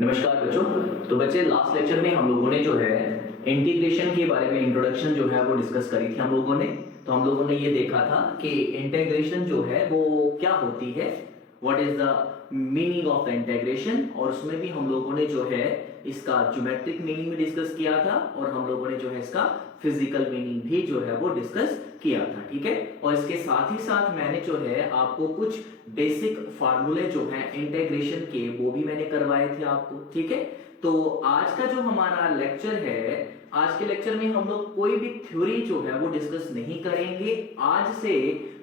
नमस्कार बच्चों। तो बच्चे लास्ट लेक्चर में हम लोगों ने जो है इंटीग्रेशन के बारे में इंट्रोडक्शन जो है वो डिस्कस करी थी हम लोगों ने। तो हम लोगों ने ये देखा था कि इंटीग्रेशन जो है वो क्या होती है, what is the meaning of the integration. और उसमें भी हम लोगों ने जो है इसका ज्योमेट्रिक मीनिंग भी डिस्कस किया था और हम लोगों ने जो है इसका फिजिकल मीनिंग भी जो है वो डिस्कस किया था। ठीक है, और इसके साथ ही साथ मैंने जो है आपको कुछ बेसिक फार्मूले जो हैं इंटीग्रेशन के वो भी मैंने करवाए थे आपको। ठीक है, तो आज का जो हमारा लेक्चर है, आज के लेक्चर में हम लोग कोई भी थ्योरी जो है वो डिस्कस नहीं करेंगे। आज से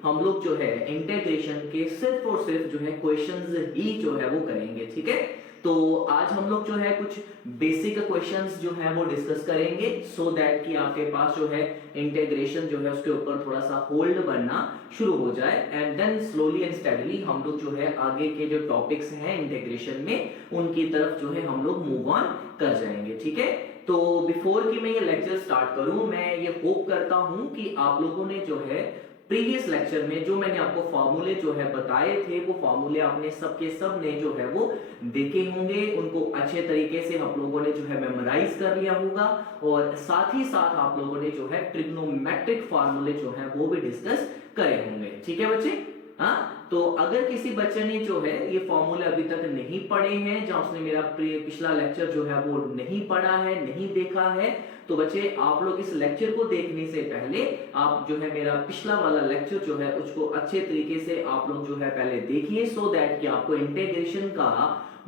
हम लोग जो है इंटीग्रेशन के सिर्फ और सिर्फ जो है क्वेश्चंस ही जो है वो करेंगे। ठीक है, तो आज हम लोग जो है कुछ बेसिक क्वेश्चंस जो है वो डिस्कस करेंगे सो दैट कि आपके पास जो है इंटीग्रेशन जो है उसके ऊपर थोड़ा सा होल्ड बनना शुरू हो जाए and then slowly and steadily हम लोग जो है आगे के जो टॉपिक्स हैं इंटीग्रेशन में उनकी तरफ जो है हम लोग मूव ऑन कर जाएंगे। ठीक है, तो बिफोर कि मैं ये लेक्चर स्टार्ट करूं, मैं ये होप करता हूं कि आप लोगों ने जो है प्रीवियस लेक्चर में जो मैंने आपको फार्मूले जो है बताए थे वो फार्मूले आपने सबके सब ने जो है वो देखे होंगे, उनको अच्छे तरीके से आप लोगों ने जो है मेमोराइज कर लिया होगा और साथ ही साथ आप लोगों ने जो है ट्रिग्नोमेट्रिक फार्मूले जो है वो भी डिस्कस करे होंगे। ठीक है बच्चे, हाँ। तो अगर किसी बच्चे ने जो है ये फॉर्मूले अभी तक नहीं पढ़े हैं, जहां उसने मेरा पिछला लेक्चर जो है वो नहीं पढ़ा है, नहीं देखा है, तो बच्चे आप लोग इस लेक्चर को देखने से पहले आप जो है मेरा पिछला वाला लेक्चर जो है उसको अच्छे तरीके से आप लोग जो है पहले देखिए सो दैट कि आपको इंटीग्रेशन का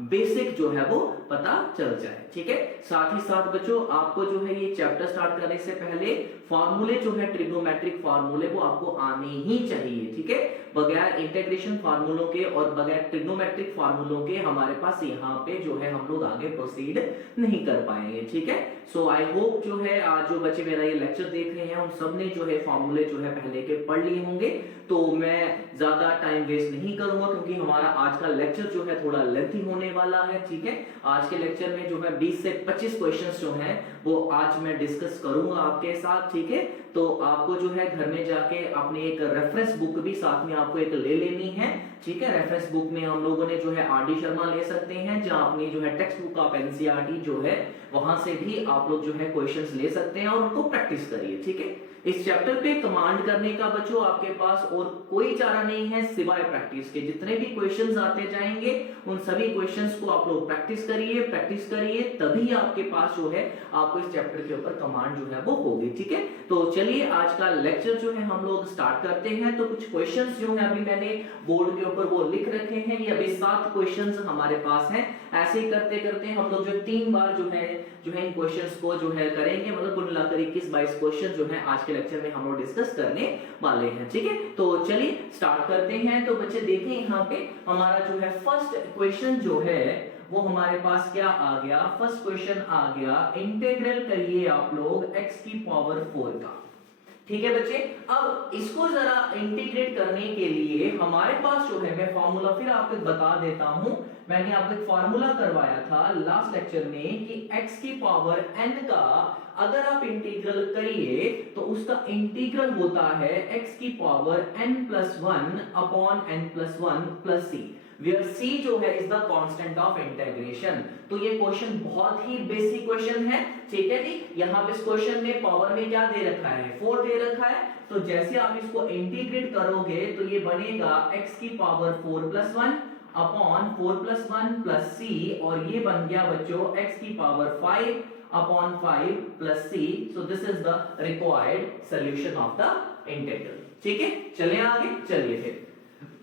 बेसिक जो है वो पता चल जाए। ठीक है, साथ ही साथ बच्चों आपको जो है ये चैप्टर स्टार्ट करने से पहले फार्मूले जो है ट्रिग्नोमेट्रिक फार्मूले वो आपको आने ही चाहिए। ठीक है, बगैर इंटीग्रेशन फार्मूलों के और बगैर ट्रिग्नोमेट्रिक फार्मूलों के हमारे पास यहाँ पे जो है हम लोग आगे प्रोसीड नहीं कर पाएंगे। ठीक है, सो आई होप जो है आज जो बच्चे मेरा ये लेक्चर देख रहे हैं उन सब ने जो है फार्मूले जो है पहले के पढ़ लिए होंगे। तो मैं ज्यादा टाइम वेस्ट नहीं करूंगा क्योंकि हमारा आज का लेक्चर जो है थोड़ा लेंथी होने वाला है। ठीक है, आज के लेक्चर में जो है 20 से 25 क्वेश्चंस जो हैं वो आज मैं डिस्कस करूंगा आपके साथ। ठीक है, तो आपको जो है घर में जाके अपनी एक रेफरेंस बुक भी साथ में आपको एक ले लेनी है। ठीक है, रेफरेंस बुक में हम लोगों ने जो है आर.डी. शर्मा ले सकते हैं, जहां अपनी जो है टेक्स्ट बुक ऑफ एनसीईआरटी जो है वहां से भी आप लोग जो है क्वेश्चंस ले सकते हैं और उनको प्रैक्टिस करिए। ठीक है, इस चैप्टर पे कमांड करने का बच्चों आपके पास और कोई चारा नहीं है सिवाय प्रैक्टिस के। जितने भी क्वेश्चंस आते जाएंगे उन सभी क्वेश्चंस को आप लोग प्रैक्टिस करिए, तभी आपके पास जो है आपको इस चैप्टर के ऊपर कमांड जो है वो होगी। ठीक है, तो चलिए आज का लेक्चर जो है हम लोग स्टार्ट करते हैं। तो कुछ क्वेश्चंस जो है अभी मैंने बोर्ड के ऊपर वो लिख रखे हैं, ये अभी 7 क्वेश्चंस हमारे पास हैं। ऐसे ही करते करते हम लोग जो 3 बार जो है इन क्वेश्चंस को जो है करेंगे, मतलब कुल मिलाकर 21-22 क्वेश्चन जो है आज के लेक्चर में हम लोग डिस्कस करने वाले हैं। ठीक है, तो चलिए स्टार्ट करते हैं। तो बच्चे देखें यहाँ पे हमारा जो है फर्स्ट क्वेश्चन जो है वो हमारे पास क्या आ गया, फर्स्ट क्वेश्चन आ गया इंटीग्रल करिए आप लोग x की पावर 4 का। ठीक है बच्चे, अब इसको जरा इंटीग्रेट करने के लिए हमारे पास जो है मैं फार्मूला फिर आपको बता देता हूं। मैंने आपको एक फार्मूला करवाया था लास्ट लेक्चर में कि x की पावर n का अगर आप इंटीग्रल करिए तो उसका इंटीग्रल होता है x की power n+1 upon n+1 plus c, where c जो है is the constant of integration. तो ये क्वेश्चन बहुत ही बेसिक क्वेश्चन है। ठीक है जी, यहाँ पे इस क्वेश्चन में पावर में क्या दे रखा है, 4 दे रखा है। तो जैसे आप इसको इंटीग्रेट करोगे तो ये बनेगा x की पावर 4+1 अपॉन 4+1 प्लस c, और ये बन गया बच्चों x की power 5 upon 5 plus c। So this is the required solution of the integral. ठीक है, चलें आगे, चलिए फिर।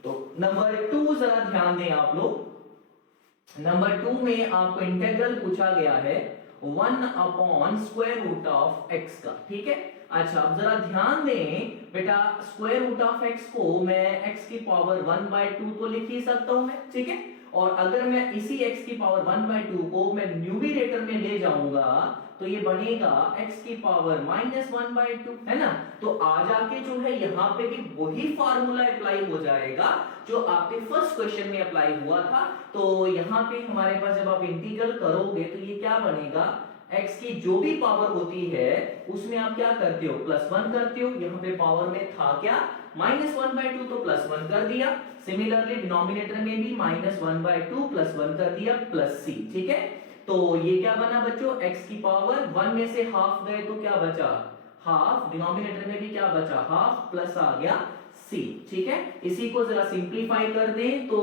तो नंबर 2 जरा ध्यान दें आप लोग। नंबर 2 में आपको इंटीग्रल पूछा गया है 1 upon square root of x का। ठीक है, अच्छा अब जरा ध्यान दें बेटा, स्क्वायर रूट ऑफ x को मैं x की पावर 1/2 तो लिख ही सकता हूं मैं। ठीक है, और अगर मैं इसी x की पावर 1/2 को मैं न्यूमरेटर में ले जाऊंगा तो ये बनेगा x की पावर -1/2, है ना। तो आ जाके जो है यहाँ पे भी वही फार्मूला अप्लाई हो जाएगा जो आपके फर्स्ट क्वेश्चन में अप्लाई हुआ था। तो यहाँ पे हमारे पास जब आप इंटीग्रल करोगे तो ये क्या बनेगा, x की जो भी पावर होती है उसमें आप क्या करते हो, +1 करते हो। यहाँ पे पावर में था क्या, -1/2 तो +1 कर दिया। सिमिलरली डिनोमिनेटर में भी -1/2 प्लस 1 कर दिया प्लस c, ठीक है। तो ये क्या बना बच्चों, x की पावर 1 में से हाफ गए तो क्या बचा, हाफ, डिनोमिनेटर में भी क्या बचा, हाफ, प्लस आ गया c, ठीक है। इसी को जरा सिंप्लीफाई कर दें तो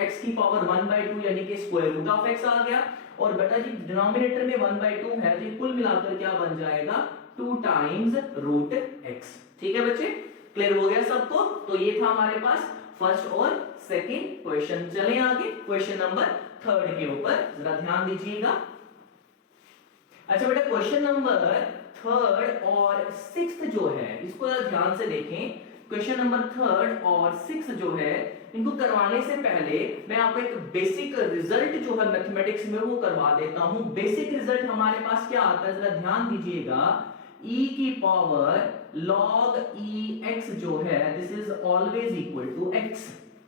x की पावर 1/2 यानी कि स्क्वायर रूट ऑफ x आ गया, और बेटा जी डिनोमिनेटर में 1/2 है तो कुल मिलाकर क्या बन जाएगा, 2 टाइम्स रूट x, ठीक है बच्चे, क्लियर हो गया सबको। तो ये था हमारे पास फर्स्ट और सेकंड क्वेश्चन। चलें आगे क्वेश्चन नंबर 3 के ऊपर जरा ध्यान दीजिएगा। अच्छा बेटा क्वेश्चन नंबर 3 और 6 जो है इसको जरा ध्यान से देखें। क्वेश्चन नंबर 3 और 6 जो है इनको करवाने से पहले मैं आपको एक बेसिक रिजल्ट जो है मैथमेटिक्स में वो करवा देता हूं। बेसिक रिजल्ट हमारे पास क्या आता है जरा ध्यान दीजिएगा, e की पावर log ex जो है this is always equal to x,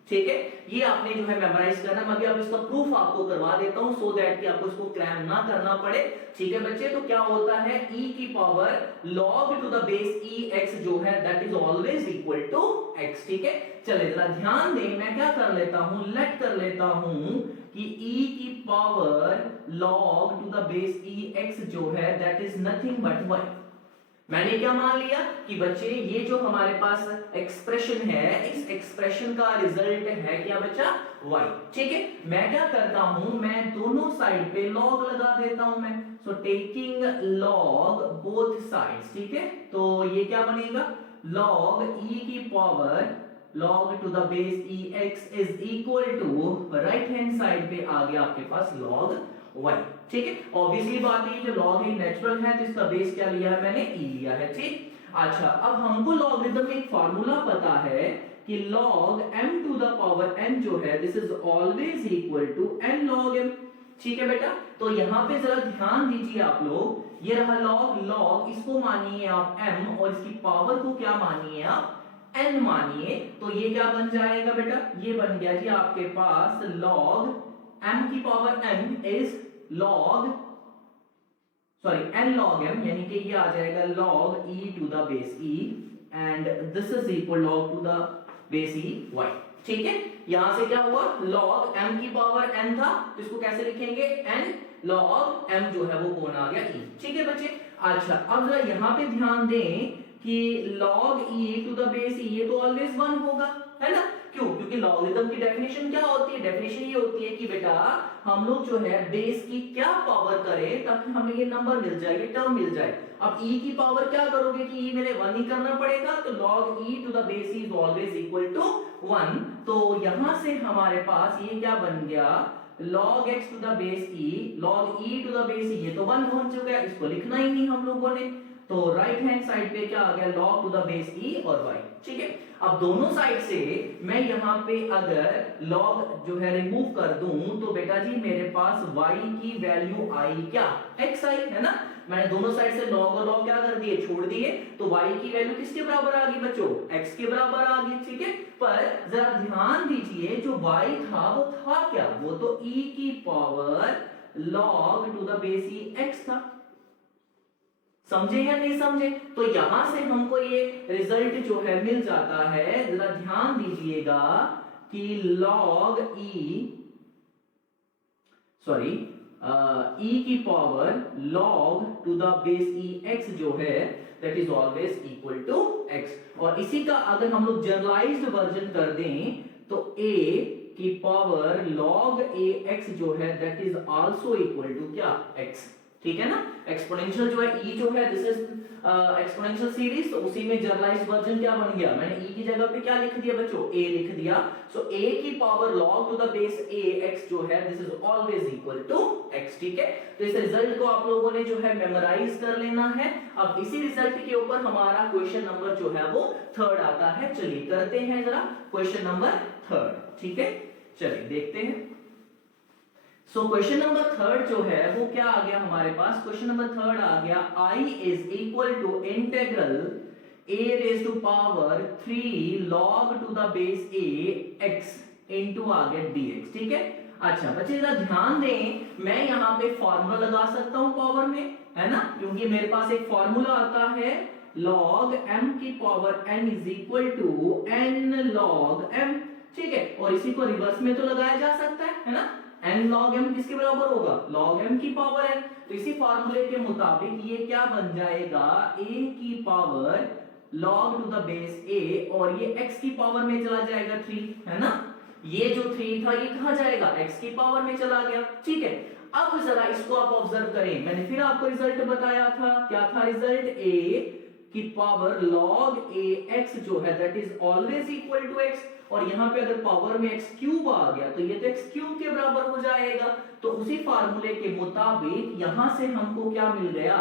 ठीक है। ये आपने जो है मेमोराइज करना, मैं अभी इसका प्रूफ आपको करवा देता हूं सो दैट कि आपको इसको क्रैम ना करना पड़े, ठीक है बच्चे। तो क्या होता है, e की power log to the base ex जो है that is always equal to x, ठीक है। चले जरा ध्यान दें, मैं क्या कर लेता हूं, लेट कर लेता हूं कि e की power log to the base ex जो है that is nothing but y। मैंने क्या मान लिया कि बच्चे ये जो हमारे पास एक्सप्रेशन है इस एक्सप्रेशन का रिजल्ट है क्या बच्चा, y, ठीक है। मैं क्या करता हूं, मैं दोनों साइड पे log लगा देता हूं मैं, so taking log both sides, ठीक है। तो ये क्या बनेगा, log e की power log to the base ex is equal to right hand side पे आ गया आपके पास log y, ठीक है। ऑब्वियसली बात है जो log है नेचुरल है तो इसका बेस क्या लिया है मैंने, e लिया है, ठीक। अच्छा अब हमको लॉगरिथम में एक फार्मूला पता है कि log m to the power n जो है this is always equal to n log m, ठीक है बेटा। तो यहां पे जरा ध्यान दीजिए आप लोग, ये रहा log इसको मानिए आप m और इसकी पावर को क्या मानिए आप n मानिए, तो ये क्या बन जाएगा बेटा, ये बन गया जी आपके पास log m की पावर n is log n log m, यानी कि ये आ जाएगा log e to the base e and this is equal log to the base e y, ठीक है। यहां से क्या हुआ, log m की पावर n था तो इसको कैसे लिखेंगे, n log m जो है वो कौन आ गया, e, ठीक है बच्चे। अच्छा अब जरा यहां पे ध्यान दें कि log e to the base e ये तो ऑलवेज 1 होगा, है ना, क्यों, क्योंकि लॉगरिथम की डेफिनेशन क्या होती है, डेफिनेशन ये होती है कि बेटा हम लोग जो है बेस की क्या पावर करें ताकि हमें ये नंबर मिल जाए, ये टर्म मिल जाए। अब e की पावर क्या करोगे कि e मेरे 1 ही करना पड़ेगा, तो log e to the base is always equal to 1। तो यहां से हमारे पास ये क्या बन गया, log x to the base e, log e to the base e, ये तो 1 पहुंच चुका है, इसको लिखना ही नहीं हम लोगों ने। तो राइट हैंड साइड पे क्या आ गया, log to the base e और y, ठीक है। अब दोनों साइड से मैं यहाँ पे अगर log जो है रिमूव कर दूं तो बेटा जी मेरे पास y की वैल्यू आई क्या, x आई, है ना। मैंने दोनों साइड से log और log क्या कर दिए, छोड़ दिए, तो y की वैल्यू किसके बराबर आ गई बच्चों, x के बराबर आ गई, ठीक है। पर जरा ध्यान दीजिए जो y था वो था क्या, वो तो e की power log to the base e x था, समझे या नहीं समझे। तो यहां से हमको ये रिजल्ट जो है मिल जाता है, जरा ध्यान दीजिएगा कि log e की power log to the base e x जो है that is always equal to x। और इसी का अगर हम लोग जनरलाइज्ड वर्जन कर दें तो a की पावर log a x जो है that is also equal to क्या, x, ठीक है ना। एक्सपोनेंशियल जो है e जो है दिस इज एक्सपोनेंशियल सीरीज, तो उसी में जनरलाइज्ड वर्जन क्या बन गया, मैंने e की जगह पे क्या लिख दिया बच्चों, a लिख दिया। सो a की power log to the base a x जो है this is always equal to x, ठीक है। तो इस रिजल्ट को आप लोगों ने जो है मेमोराइज कर लेना है। अब इसी रिजल्ट के ऊपर हमारा क्वेश्चन नंबर जो है वो 3 आता है। चलिए करते हैं जरा क्वेश्चन नंबर 3, ठीक है, चलिए देखते हैं। सो क्वेश्चन नंबर 3 जो है वो क्या आ गया हमारे पास, क्वेश्चन नंबर 3 आ गया I is equal to integral a raise to power 3 log to the base a x into आ गया dx, ठीक है। अच्छा बच्चे जरा ध्यान दें, मैं यहाँ पे फॉर्मूला लगा सकता हूँ पावर में, है ना, क्योंकि मेरे पास एक फॉर्मूला आता है log m की पावर n is equal to n log m, ठीक है, और इसी को रिवर्स में तो लगाया जा सकता है ना। n log m किसके बराबर होगा, log m की पावर n। तो इसी फार्मूले के मुताबिक ये क्या बन जाएगा, a की power log to the base a, और ये x की पावर में चला जाएगा 3, है ना। ये जो 3 था ये कहां जाएगा, x की पावर में चला गया, ठीक है। अब जरा इसको आप ऑब्जर्व करें, मैंने फिर आपको रिजल्ट बताया था, क्या था रिजल्ट, a की पावर log a x जो है that is always equal to x, और यहां पे अगर पावर में x क्यूब आ गया तो ये तो x क्यूब के बराबर हो जाएगा। तो उसी फार्मूले के मुताबिक यहां से हमको क्या मिल गया,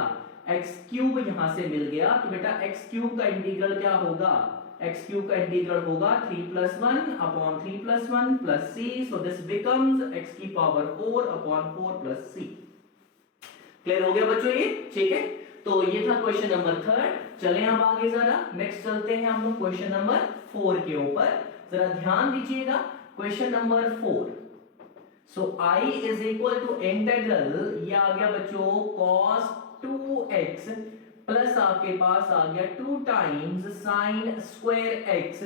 x क्यूब यहां से मिल गया। तो बेटा x क्यूब का इंटीग्रल क्या होगा, x क्यूब का इंटीग्रल होगा 3 + 1 upon 3 + 1 plus c, so this becomes x की power 4 upon 4 plus c। Clear हो गया बच्चों ये, ठीक है। तो ये था क्वेश्चन नंबर 3। चलें अब आगे जरा नेक्स्ट चलते हैं हम लोग क्वेश्चन नंबर 4 के ऊपर, जरा ध्यान दीजिएगा। Question number 4, so i is equal to integral, ये आ गया बच्चों cos 2x प्लस आपके पास आ गया 2 times sin square x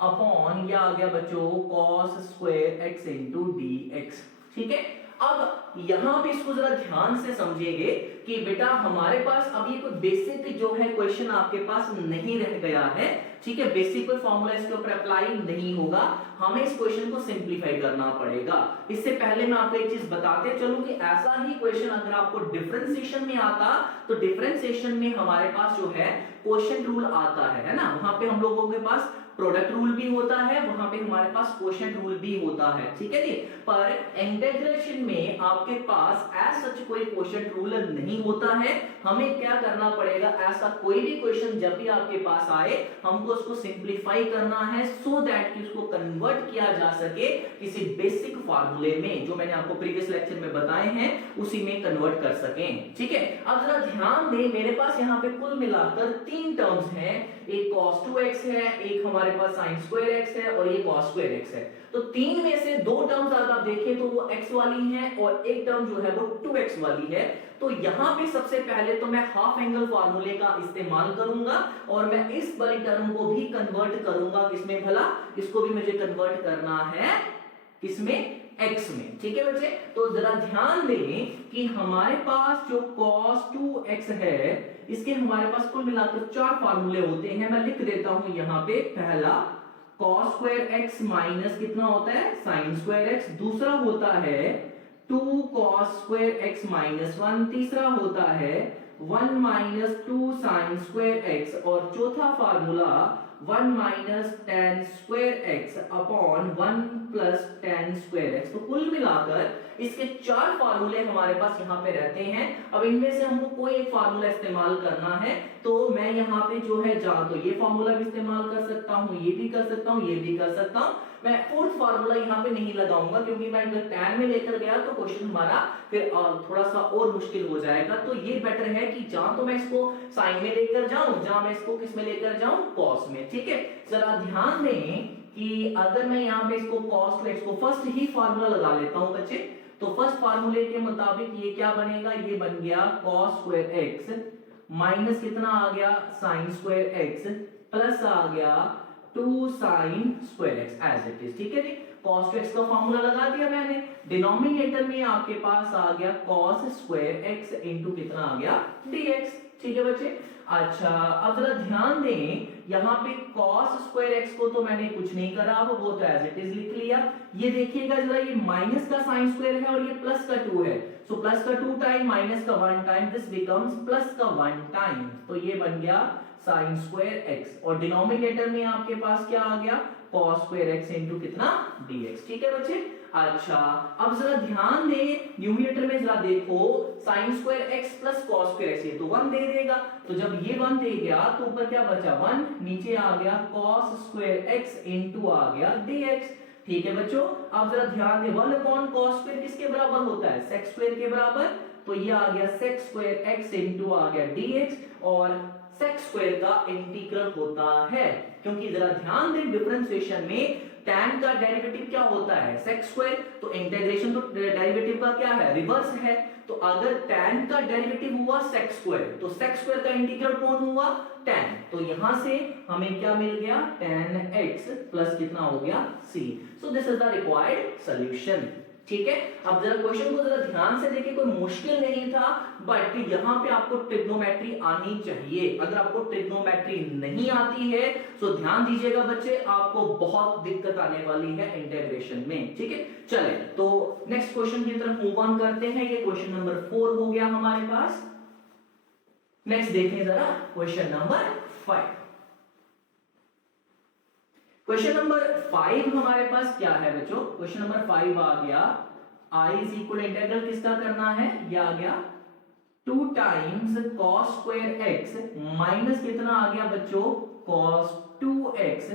upon ये आ गया बच्चों cos square x into dx, ठीक है। अब यहां पे इसको जरा ध्यान से समझिएगा कि बेटा हमारे पास अभी कोई बेसिक जो है क्वेश्चन आपके पास नहीं रह गया है, ठीक है। बेसिक कोई फॉर्मूला इसके ऊपर अप्लाई नहीं होगा, हमें इस क्वेश्चन को सिंपलीफाई करना पड़ेगा। इससे पहले मैं आपको एक चीज बताते चलूं कि ऐसा ही क्वेश्चन अगर आपको डिफरेंशिएशन में आता तो डिफरेंशिएशन में हमारे पास जो है क्वोशिएंट रूल आता है ना, वहां पे हम लोगों के पास प्रोडक्ट रूल भी होता है, वहां पे हमारे पास क्वोशिएंट रूल भी होता है, ठीक है जी। पर इंटीग्रेशन में आपके पास एज सच कोई क्वोशिएंट रूल नहीं होता है। हमें क्या करना पड़ेगा, ऐसा कोई भी क्वेश्चन जब भी आपके पास आए हमको उसको सिंपलीफाई करना है सो दैट कि उसको कन्वर्ट किया जा सके किसी बेसिक फार्मूले में, जो मैंने आपको प्रीवियस लेक्चर में बताए हैं उसी में कन्वर्ट कर सकें, ठीक है। अब जरा ध्यान दें, मेरे पास यहाँ पे कुल मिलाकर 3 टर्म्स हैं, एक cos 2x है, एक हमारे पास sin स्क्वायर x है और ये cos स्क्वायर x है। तो 3 में से 2 टर्म्स अगर आप देखें तो वो x वाली हैं और एक टर्म जो है वो 2x वाली है। तो यहां पे सबसे पहले तो मैं हाफ एंगल फार्मूले का इस्तेमाल करूंगा और मैं इस वाली टर्म को भी कन्वर्ट करूंगा किसमें भला, इसको भी मुझे कन्वर्ट करना है किसमें, x में, ठीक है बच्चे। तो जरा ध्यान दें कि हमारे पास जो cos 2x है इसके हमारे पास कुल मिलाकर 4 फार्मूले होते हैं, मैं लिख देता हूं यहां पे। पहला cos स्क्वायर x माइनस कितना होता है sin स्क्वायर x, दूसरा होता है 2 cos स्क्वायर x माइनस 1, तीसरा होता है 1 माइनस 2 sin स्क्वायर x, और चौथा formula 1 minus tan square x upon 1 plus tan square x। तो कुल मिलाकर इसके 4 फार्मूले हमारे पास यहाँ पे रहते हैं। अब इनमें से हमको कोई एक फार्मूला इस्तेमाल करना है, तो मैं यहाँ पे जो है जहां तो ये फार्मूला भी इस्तेमाल कर सकता हूँ, ये भी कर सकता हूँ, ये भी कर सकता हूँ। मैं फोर्थ फार्मूला यहाँ पे नहीं लगाऊंगा क्योंकि मैं अगर tan में लेकर गया तो क्वेश्चन हमारा फिर थोड़ा सा और मुश्किल हो जाएगा। तो ये बेटर है कि जहां तो मैं इसको साइन में लेकर जाऊं, जहां मैं इसको किस में लेकर जाऊं, कॉस में, ठीक है। जरा ध्यान दें कि अगर मैं यहाँ पे इसको cos 2x को फर्स्ट ही फार्मूला लगा लेता हूं बच्चे, तो फर्स्ट फार्मूले के मुताबिक ये क्या बनेगा, ये बन गया cos स्क्वायर x माइनस कितना आ गया sin स्क्वायर x प्लस आ गया 2 sin square x as it is, ठीक है जी। cos 2x का फार्मूला लगा दिया मैंने, डिनोमिनेटर में आपके पास आ गया cos स्क्वायर x इनटू कितना आ गया dx, ठीक है बच्चे। अच्छा अब जरा ध्यान दें, यहाँ पे cos स्क्वायर x को तो मैंने कुछ नहीं करा, अब वो तो एज इट इज लिख लिया। ये देखिएगा जरा, ये माइनस का sin स्क्वायर है और ये प्लस का 2 है, सो प्लस का 2 टाइम माइनस का 1 टाइम, दिस बिकम्स प्लस का 1 टाइम, तो ये बन गया sin स्क्वायर x, और डिनोमिनेटर में आपके पास क्या आ गया cos स्क्वायर x इनटू कितना dx, ठीक है बच्चे। अच्छा अब जरा ध्यान दें, न्यूमरेटर में जरा देखो sin square x plus cos square x, ये तो 1 दे देगा, तो जब ये 1 दे गया तो ऊपर क्या बचा 1, नीचे आ गया cos स्क्वायर x इनटू आ गया dx, ठीक है बच्चों। अब जरा ध्यान दें 1 अपॉन cos स्क्वायर किसके बराबर होता है, sec स्क्वायर के बराबर, तो ये आ गया sec स्क्वायर x इनटू आ गया dx, और sec स्क्वायर का इंटीग्रल होता है, क्योंकि जरा ध्यान दें डिफरेंशिएशन में tan का डेरिवेटिव क्या होता है sec स्क्वायर, तो इंटीग्रेशन तो डेरिवेटिव का क्या है रिवर्स है, तो अगर tan का डेरिवेटिव हुआ sec स्क्वायर तो sec स्क्वायर का इंटीग्रल कौन हुआ tan, तो यहां से हमें क्या मिल गया tan x प्लस कितना हो गया c। So this is the required solution. ठीक है, अब जरा क्वेश्चन को जरा ध्यान से देखिए, कोई मुश्किल नहीं था, बट यहां पे आपको ट्रिग्नोमेट्री आनी चाहिए। अगर आपको ट्रिग्नोमेट्री नहीं आती है तो ध्यान दीजिएगा बच्चे, आपको बहुत दिक्कत आने वाली है इंटीग्रेशन में। ठीक है, चले तो नेक्स्ट क्वेश्चन की तरफ मूव ऑन करते हैं। ये क्वेश्चन नंबर 4 हो गया हमारे पास। नेक्स्ट देखें जरा क्वेश्चन नंबर 5। क्वेश्चन नंबर 5 हमारे पास क्या है बच्चों, क्वेश्चन नंबर 5 आ गया I इज इक्वल इंटीग्रल किसका करना है, ये आ गया 2 times cos square x minus कितना आ गया बच्चों cos 2x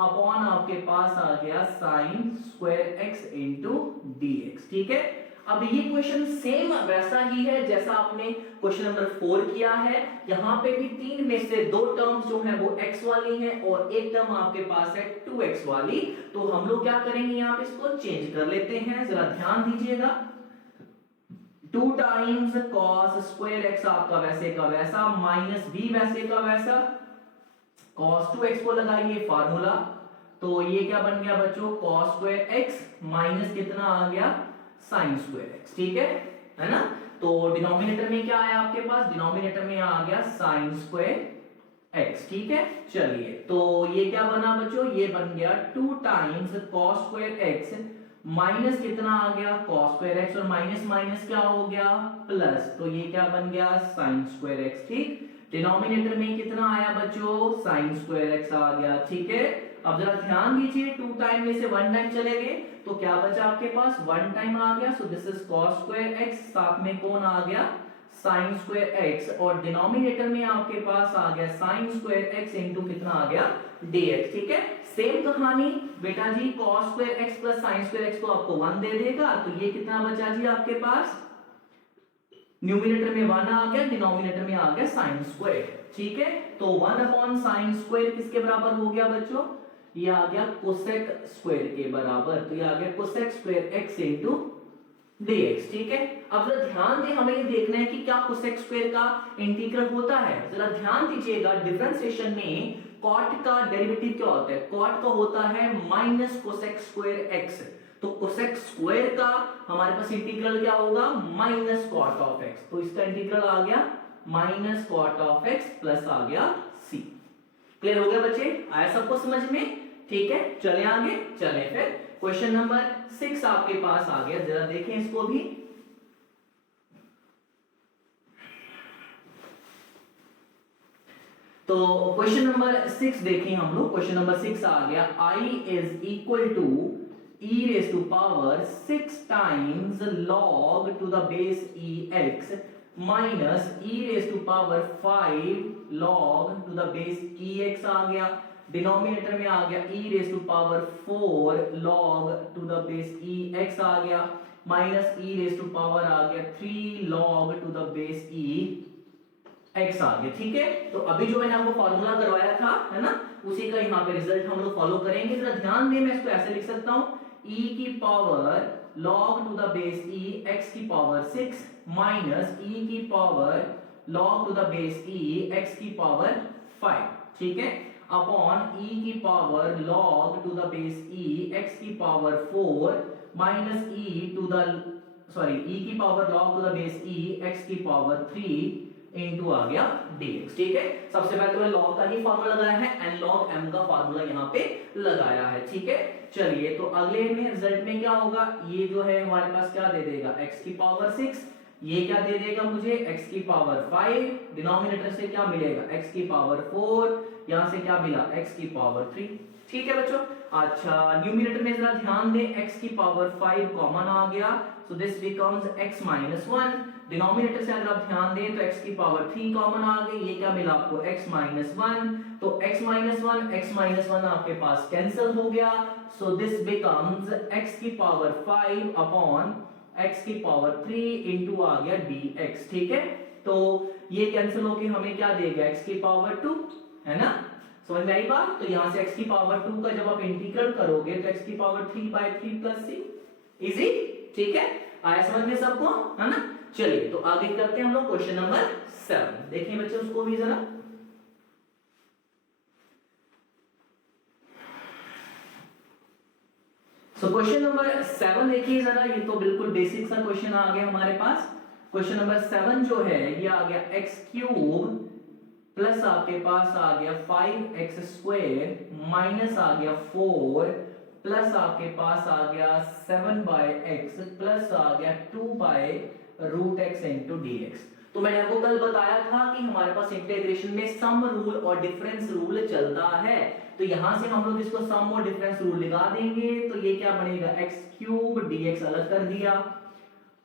अपॉन आपके पास आ गया sin square x into dx। ठीक है, अब ये क्वेश्चन सेम वैसा ही है जैसा आपने क्वेश्चन नंबर 4 किया है। यहां पे भी 3 में से 2 टर्म्स जो है वो x वाली है और एक टर्म आपके पास है 2x वाली, तो हम लोग क्या करेंगे यहां पे इसको चेंज कर लेते हैं, जरा ध्यान दीजिएगा। 2 टाइम्स cos स्क्वायर x आपका वैसे का वैसा माइनस भी वैसे का वैसा, cos 2x को लगाइए फार्मूला, तो ये क्या बन गया बच्चों cos स्क्वायर x माइनस कितना आ गया sin स्क्वायर x। ठीक है ना, तो डिनोमिनेटर में क्या आया आपके पास, डिनोमिनेटर में आ गया sin स्क्वायर x। ठीक है, चलिए तो ये क्या बना बच्चों, ये बन गया 2 times cos square x minus कितना आ गया cos स्क्वायर x और माइनस माइनस क्या हो गया प्लस, तो ये क्या बन गया sin स्क्वायर x। ठीक, डिनोमिनेटर में कितना आया बच्चों sin स्क्वायर x आ गया। ठीक है, अब जरा ध्यान दीजिए, 2 टाइम में से 1 टाइम चले गए तो क्या बचा आपके पास 1 टाइम आ गया, so this is cos square x, साथ में कौन आ गया sin स्क्वायर x और डिनोमिनेटर में आपके पास आ गया sin स्क्वायर x इनटू कितना आ गया dx। ठीक है, सेम कहानी बेटा जी, cos square x plus sin square x तो आपको 1 दे देगा, तो ये कितना बचा जी आपके पास, न्यूमिनेटर में 1 आ गया, डिनोमिनेटर में आ गया sin स्क्वायर। ठीक है, तो 1 अपॉन sin स्क्वायर किसके बराबर हो गया बच्चों, ये आ गया कोसेक स्क्वायर के बराबर, तो ये आ गया cosec square x into dx। ठीक है, अब जरा ध्यान दें, हमें ये देखना है कि क्या कोसेक स्क्वायर का इंटीग्रल होता है। जरा ध्यान दीजिएगा, डिफरेंशिएशन में cot का डेरिवेटिव क्या होता है, cot का होता है माइनस कोसेक स्क्वायर x, तो कोसेक स्क्वायर का हमारे पास इंटीग्रल क्या होगा माइनस cot ऑफ x, तो इसका इंटीग्रल आ गया minus cot of x plus आ गया c। क्लियर हो गया बच्चे, आया सबको समझ में। ठीक है, चले आगे, चले फिर क्वेश्चन नंबर 6 आपके पास आ गया, जरा देखें इसको भी। तो क्वेश्चन नंबर 6 देखें हम लोग, क्वेश्चन नंबर 6 आ गया I is equal to e raise to power 6 times log to the base ex minus e raise to power 5 log to the base ex आ गया, डिनोमिनेटर में आ गया e raise to power 4 log to the base ex आ गया, minus e raise to power आ गया 3 log to the base x आ गया। ठीक है, तो अभी जो मैंने आपको फॉर्मूला करवाया था है ना, उसी का यहाँ पे रिजल्ट हम लोग फॉलो करेंगे। जरा ध्यान दें, मैं इसको ऐसे लिख सकता हूं e की power log to the base e x की पावर 6 माइनस e की power log to the base e x की पावर 5। ठीक है, अपॉन e की power log to the base e x की पावर 4 माइनस e की power log to the base e x की power 3 into आ गया dx। ठीक है, सबसे पहले तो log का ही फार्मूला लगाया है, n log m का फार्मूला यहाँ पे लगाया है। ठीक है, चलिए तो अगले में रिजल्ट में क्या होगा, ये जो है हमारे पास क्या दे देगा x की पावर 6, ये क्या दे देगा मुझे x की पावर 5, डिनोमिनेटर से क्या मिलेगा x की पावर 4, यहां से क्या मिला x की पावर 3। ठीक है बच्चों, अच्छा न्यूमिनेटर में जरा ध्यान दें, x की पावर 5 कॉमन आ गया, सो this becomes x minus 1, denominator से अगर आप ध्यान दें तो x की पावर 3 कॉमन आ गई, ये क्या मिला आपको x माइनस 1, तो x माइनस 1 आपके पास कैंसिल हो गया, सो दिस बिकम्स x की पावर 5 अपॉन x की पावर 3 इंटू आ गया dx। ठीक है, तो ये कैंसिल होके हमें क्या देगा x की पावर 2 है ना, समझ में आई बात? तो यहां से x की पावर 2 का जब आप इंटीग्रल करोगे तो x की पावर 3/3 प्लस c, इजी, ठीक है, आया समझ में सबको, है ना? चलिए तो आगे करते हैं हम लोग क्वेश्चन नंबर 7, देखिए बच्चे उसको भी जरा। सो क्वेश्चन नंबर 7 देखिए जरा, ये तो बिल्कुल बेसिक सा क्वेश्चन आ गया हमारे पास। क्वेश्चन नंबर 7 जो है ये आ गया x क्यूब प्लस आपके पास आ गया 5x स्क्वायर माइनस आ गया 4 प्लस आपके पास आ गया 7/x प्लस आ गया 2/√x इंटू dx। तो मैंने आपको कल बताया था कि हमारे पास इंटीग्रेशन में सम रूल और डिफरेंस रूल चलता है, तो यहां से हम लोग इसको सम और डिफरेंस रूल लगा देंगे, तो ये क्या बनेगा x क्यूब dx अलग कर दिया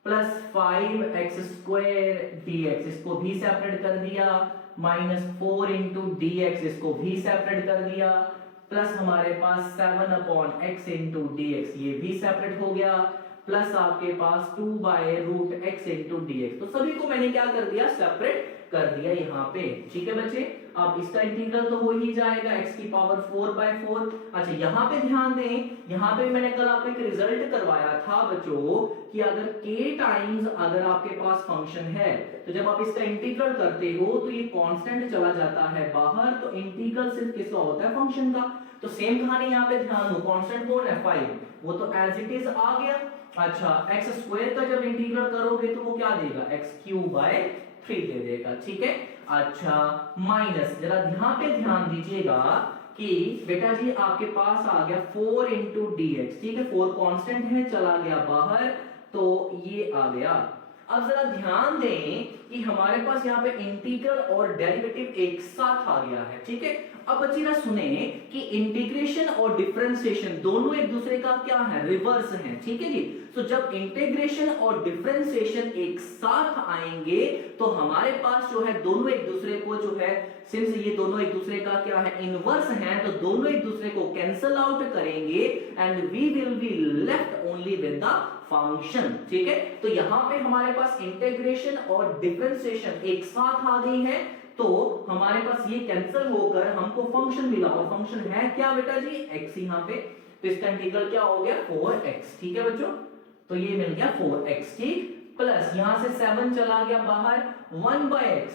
प्लस 5x स्क्वायर dx इसको भी सेपरेट कर दिया माइनस 4 इंटू dx इसको भी सेपरेट कर दिया प्लस हमारे पास 7/x इंटू dx ये भी सेपरेट हो गया प्लस आपके पास 2/√x इंटू dx। तो सभी को मैंने क्या कर दिया, सेपरेट कर दिया यहाँ पे, ठीक है बच्चे। अब इसका इंटीग्रल तो हो ही जाएगा x की पावर 4/4। अच्छा यहाँ पे ध्यान दें, यहाँ पे मैंने कल आपको एक रिजल्ट करवाया था बच्चों कि अगर k टाइम्स अगर आपके पास फंक्शन है तो जब आप इसका इंटीग्रल करते हो तो ये कांस्टेंट चला जाता है बाहर, तो इंटीग्रल सिर्फ किसका होता है, फंक्शन का। तो सेम कहानी यहाँ पे ध्यान दो, कांस्टेंट कौन है 5, वो तो एज इट इज आ गया। अच्छा x स्क्वायर का जब इंटीग्रल करोगे तो वो क्या देगा, x³ 3 दे देगा, ठीक है। अच्छा माइनस, जरा यहाँ पे ध्यान दीजिएगा कि बेटा जी आपके पास आ गया 4 इंटू dx, ठीक है, 4 कांस्टेंट है चला गया बाहर, तो ये आ गया। अब जरा ध्यान दें कि हमारे पास यहाँ पे इंटीग्रल और डेरिवेटिव एक साथ आ गया है, ठीक है। अब बच्चे ना सुने कि इंटीग्रेशन और डिफरेंशिएशन दोनों एक दूसरे का क्या है, रिवर्स है, ठीक है जी। तो जब इंटीग्रेशन और डिफरेंशिएशन एक साथ आएंगे तो हमारे पास जो है दोनों एक दूसरे को जो है, सिंस ये दोनों एक दूसरे का क्या है, इनवर्स है, तो दोनों एक दूसरे को कैंसल आउट करेंगे and we will be left only with the function, ठीक है। तो यहां पे हमारे पास इंटीग्रेशन और डिफरेंशिएशन एक साथ आ गई है, तो हमारे पास ये कैंसिल होकर हमको फंक्शन मिला, और फंक्शन है क्या बेटा जी, x यहाँ पे, तो इसका इंटीग्रल क्या हो गया 4x, ठीक है बच्चों। तो ये मिल गया 4x, ठीक, प्लस यहां से 7 चला गया बाहर 1/x,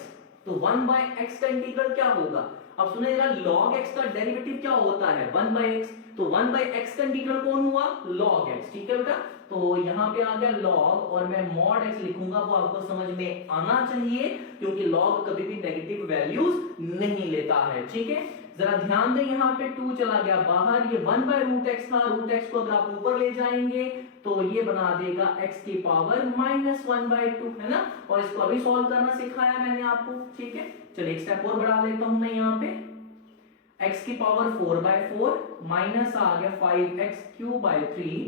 तो 1/x का इंटीग्रल क्या होगा। अब सुनिए जरा, log x का डेरिवेटिव क्या होता है 1/x, तो 1/x का इंटीग्रल कौन हुआ, log x, ठीक है बेटा। तो यहाँ पे आ गया log, और मैं mod x लिखूंगा, वो आपको समझ में आना चाहिए क्योंकि log कभी भी नेगेटिव वैल्यूज नहीं लेता है, ठीक है। जरा ध्यान दें, यहाँ पे 2 चला गया बाहर, ये 1/√x था, √x को अगर आप ऊपर ले जाएंगे तो ये बना देगा x की पावर -1/2, है ना। और इसको अभी सॉल्व करना सिखाया मैंने आपको, ठीक है। चलिए एक स्टेप और बढ़ा देता हूं मैं, यहाँ पे x की पावर 4/4 माइनस आ गया 5x³ 3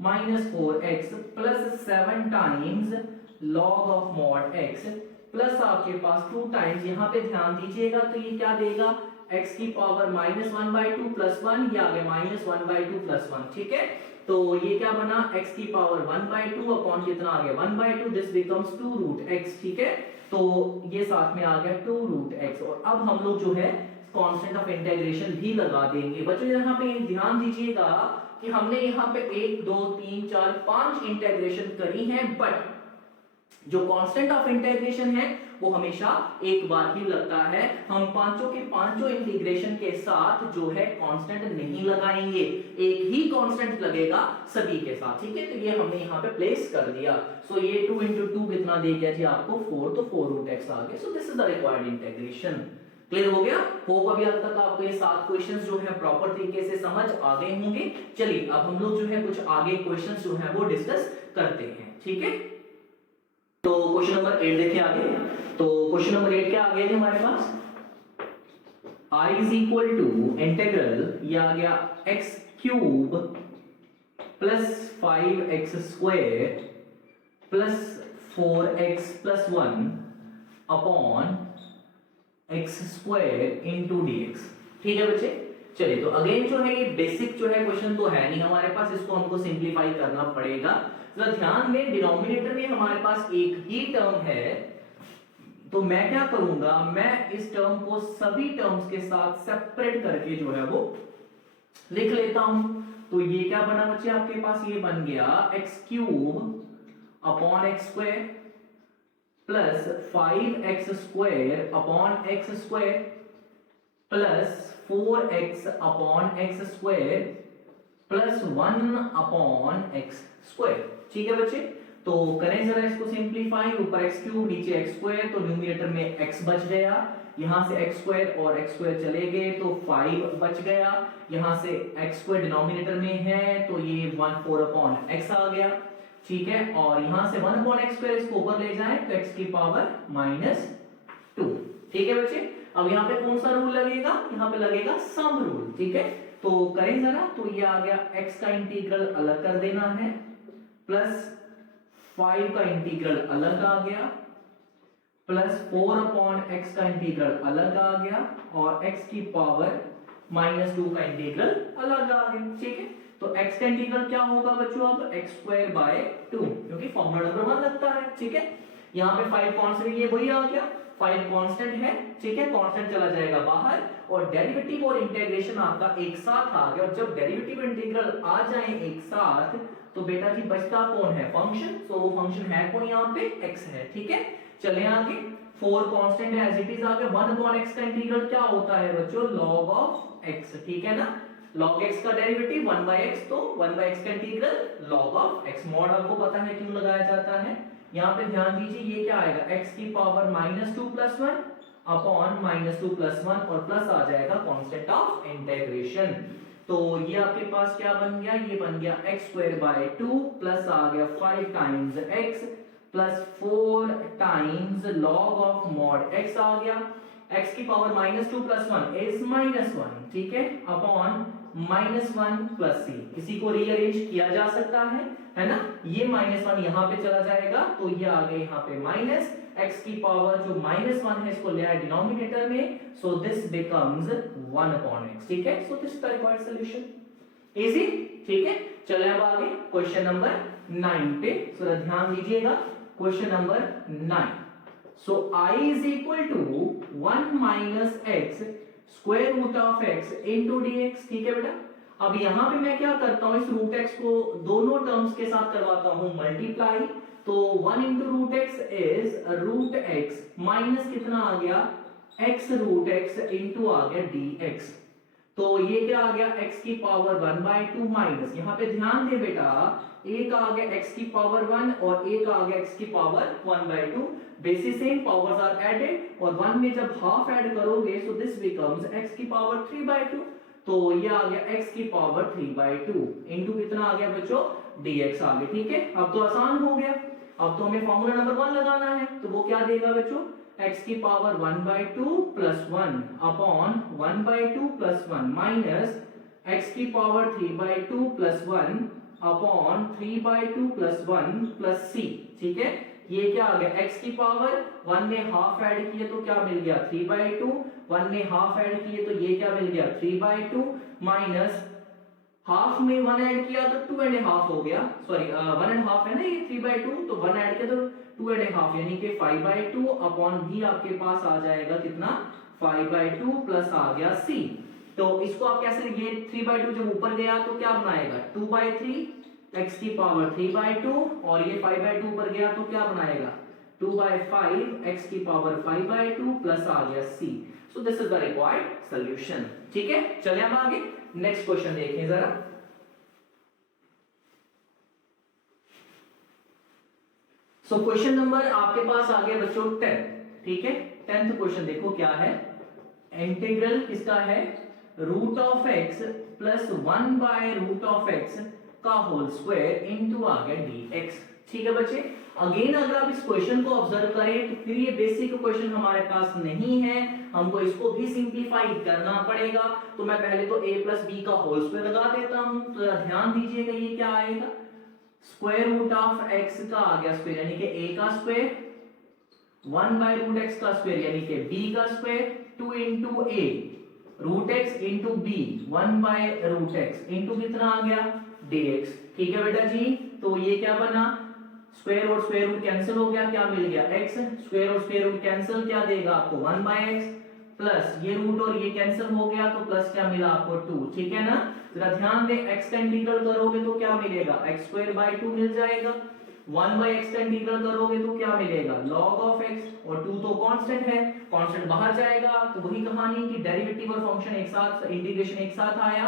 minus 4x plus 7 times log of mod x plus आपके पास 2 टाइम्स, यहाँ पे ध्यान दीजिएगा तो ये क्या देगा, x की पावर -1/2 प्लस 1, ये आ गया -1/2 प्लस 1, ठीक है। तो ये क्या बना, x की पावर 1/2 अपॉन कितना आ गया 1/2, दिस बिकम्स 2√x, ठीक है। तो ये साथ में आ गया 2√x, और अब हम लोग जो है कांस्टेंट ऑफ इंटीग्रेशन भी लगा देंगे। बच्चों यहाँ पे ध्यान दीजिएगा कि हमने यहाँ पे 1 2 3 4 5 इंटीग्रेशन करी है, बट जो कांस्टेंट ऑफ इंटीग्रेशन है वो हमेशा एक बार ही लगता है। हम पांचों के पांचों इंटीग्रेशन के साथ जो है कांस्टेंट नहीं लगाएंगे, एक ही कांस्टेंट लगेगा सभी के साथ, ठीक है। तो ये हमने यहाँ पे प्लेस कर दिया। सो ये 2 × 2 कितना दे गया जी आपको 4, तो 4√x आ गया। So this is the required integration. Clear हो गया? होप अभी अब तक आपको ये 7 क्वेश्चंस जो है प्रॉपर तरीके से समझ आ गए होंगे। चलिए अब हम लोग जो है कुछ आगे क्वेश्चंस जो है वो डिस्कस करते हैं, ठीक है। तो क्वेश्चन नंबर 8 देखिए आगे। तो क्वेश्चन नंबर 8 क्या आ गया हमारे पास, I is equal to integral, ये आ गया x³ plus 5x square plus 4x plus 1 upon x square into dx, ठीक है बच्चे। चलिए तो अगेन जो है ये बेसिक जो है क्वेश्चन तो है नहीं हमारे पास, इसको हमको सिंप्लीफाई करना पड़ेगा। जरा ध्यान दें, डिनोमिनेटर में हमारे पास एक ही टर्म है, तो मैं क्या करूंगा, मैं इस टर्म को सभी टर्म्स के साथ सेपरेट करके जो है वो लिख लेता हूं। तो ये क्या बना बच्चे आपके पास, ये बन गया x³ upon x square plus 5x² upon x square plus 4x upon x square plus 1 upon x square. ठीक है बच्चे, तो करें जरा इसको सिंप्लीफाई, ऊपर x³ नीचे x², तो न्यूमरेटर में x बच गया, यहां से x² और x² चले गए तो 5 बच गया, यहां से x² डिनोमिनेटर में है तो ये 1/4 अपॉन x आ गया। ठीक है, और यहां से 1 अपॉन x² इसको ऊपर ले जाएं तो x की पावर -2। ठीक है बच्चे, अब यहाँ पे कौन सा रूल लगेगा, यहाँ पे लगेगा सम रूल। ठीक है, तो करें जरा, तो ये आ गया x का इंटीग्रल अलग कर देना है, प्लस 5 का इंटीग्रल अलग आ गया, प्लस 4 अपॉन x का इंटीग्रल अलग आ गया, और x की पावर -2 का इंटीग्रल अलग आ गया। ठीक है, तो x का इंटीग्रल क्या होगा बच्चों, अब x²/2, क्योंकि फॉर्मूला नंबर 1 लगता है। ठीक है, यहाँ पे 5 कांस्टेंट, ये वही आ गया, 5 कांस्टेंट है। ठीक है, कांस्टेंट चला जाएगा बाहर और डेरिवेटिव और इंटीग्रेशन आपका एक साथ आ गया। और जब डेरिवेटिव और इंटीग्रल आ जाए एक साथ तो बेटा जी बचता कौन है, फंक्शन। तो वो फंक्शन है कौन, यहाँ पे x है। ठीक है, चले आगे, 4 कांस्टेंट है एज इट इज आ गया, 1 अपॉन x का इंटीग्रल क्या होता है बच्चों, log ऑफ x। ठीक है ना, log x का डेरिवेटिव 1/x, तो 1/x का integral log of x। Mod आपको पता है क्यों लगाया जाता है, यहाँ पे ध्यान दीजिए, ये क्या आएगा, x की पावर -2 + 1 अपॉन -2 + 1 और प्लस आ जाएगा कांस्टेंट ऑफ इंटीग्रेशन। तो ये आपके पास क्या बन गया, ये बन गया x²/2 प्लस आ गया 5 times x plus 4 times log of mod x आ गया, x की पावर -2 + 1 इज -1। ठीक है, अपॉन -1 + c, इसी को रीअरेंज किया जा सकता है ना, ये -1 यहाँ पे चला जाएगा तो ये आ गया यहाँ पे माइनस, x की पावर जो -1 है इसको ले आए डिनोमिनेटर में, सो दिस बिकम्स 1 अपॉन x। ठीक है, so this is the required solution. Easy. ठीक है, चले अब आगे क्वेश्चन नंबर 9 पे, सो ध्यान दीजिएगा, question number 9। So I is equal to 1 minus x square root of x into dx। ठीक है बेटा, अब यहां पे मैं क्या करता हूं, इस रूट x को दोनों टर्म्स के साथ करवाता हूं मल्टीप्लाई, तो 1 into root x is root x minus कितना आ गया, x root x into आ गया dx। तो ये क्या आ गया, x की पावर 1/2 माइनस, यहाँ पे ध्यान दे बेटा, एक आ गया x की पावर 1 और एक आ गया x की power 1/2, basis same, powers are added, और 1 में जब हाफ ऐड करोगे सो दिस बिकम्स x की पावर 3/2। तो ये आ गया x की पावर 3/2 इनटू कितना आ गया बच्चों, dx आ गया। ठीक है, अब तो आसान हो गया, अब तो हमें फॉर्मूला नंबर 1 लगाना है, तो वो क्या देगा बच्चों, x की पावर 1/2 + 1 अपॉन 1/2 + 1 माइनस x की पावर 3/2 + 1 अपॉन 3/2 + 1 + c। ठीक है, ये क्या आ गया, x की पावर 1 में हाफ ऐड किए तो क्या मिल गया, 3/2, 1 में हाफ ऐड किए तो ये क्या मिल गया, 3/2 माइनस हाफ में 1 ऐड किया तो 2.5 हो गया, सॉरी 1.5 है ना ये 3/2, तो 1 ऐड किया तो 2.5 यानी कि 5/2 अपॉन भी आपके पास आ जाएगा कितना, 5/2 प्लस आ गया c। तो इसको आप कैसे, ये 3/2 जब ऊपर गया तो क्या बनाएगा, 2/3 x की पावर 3/2 और ये 5/2 ऊपर गया तो क्या बनाएगा, 2/5 x की पावर 5/2 प्लस आ गया c। So this is the required solution. ठीक है, चलिए हम आगे नेक्स्ट क्वेश्चन देखें जरा। सो क्वेश्चन नंबर आपके पास आ गया बच्चों 10। ठीक है, 10th क्वेश्चन देखो क्या है, इंटीग्रल किसका है, root of x plus 1/√x का होल स्क्वायर इनटू आ गया dx। ठीक है बच्चे, अगेन अगर आप इस क्वेश्चन को ऑब्जर्व करें तो फिर ये बेसिक क्वेश्चन हमारे पास नहीं है, हमको इसको भी सिंप्लीफाई करना पड़ेगा। तो मैं पहले तो a + b का होल स्क्वायर लगा देता हूं, तो ध्यान दीजिएगा ये क्या आएगा, स्क्वायर रूट ऑफ x का आ गया स्क्वायर यानी कि a का स्क्वायर, 1/√x का स्क्वायर यानी कि b का square, 2 into a root x into b 1/√x into कितना आ गया dx। ठीक है बेटा जी, तो ये क्या बना, स्क्वायर और स्क्वायर रूट कैंसिल हो गया, क्या मिल गया x, स्क्वायर और स्क्वायर रूट कैंसिल, क्या देगा आपको 1/x, प्लस ये रूट और ये कैंसिल हो गया तो प्लस क्या मिला आपको 2, ठीक है ना। जरा ध्यान दे, x का इंटीग्रल करोगे तो क्या मिलेगा, x²/2 मिल जाएगा, 1/x का इंटीग्रल करोगे तो क्या मिलेगा log of x, और 2 तो कांस्टेंट है, कांस्टेंट बाहर जाएगा तो वही कहानी कि डेरिवेटिव और फंक्शन एक साथ, इंटीग्रेशन एक साथ आया,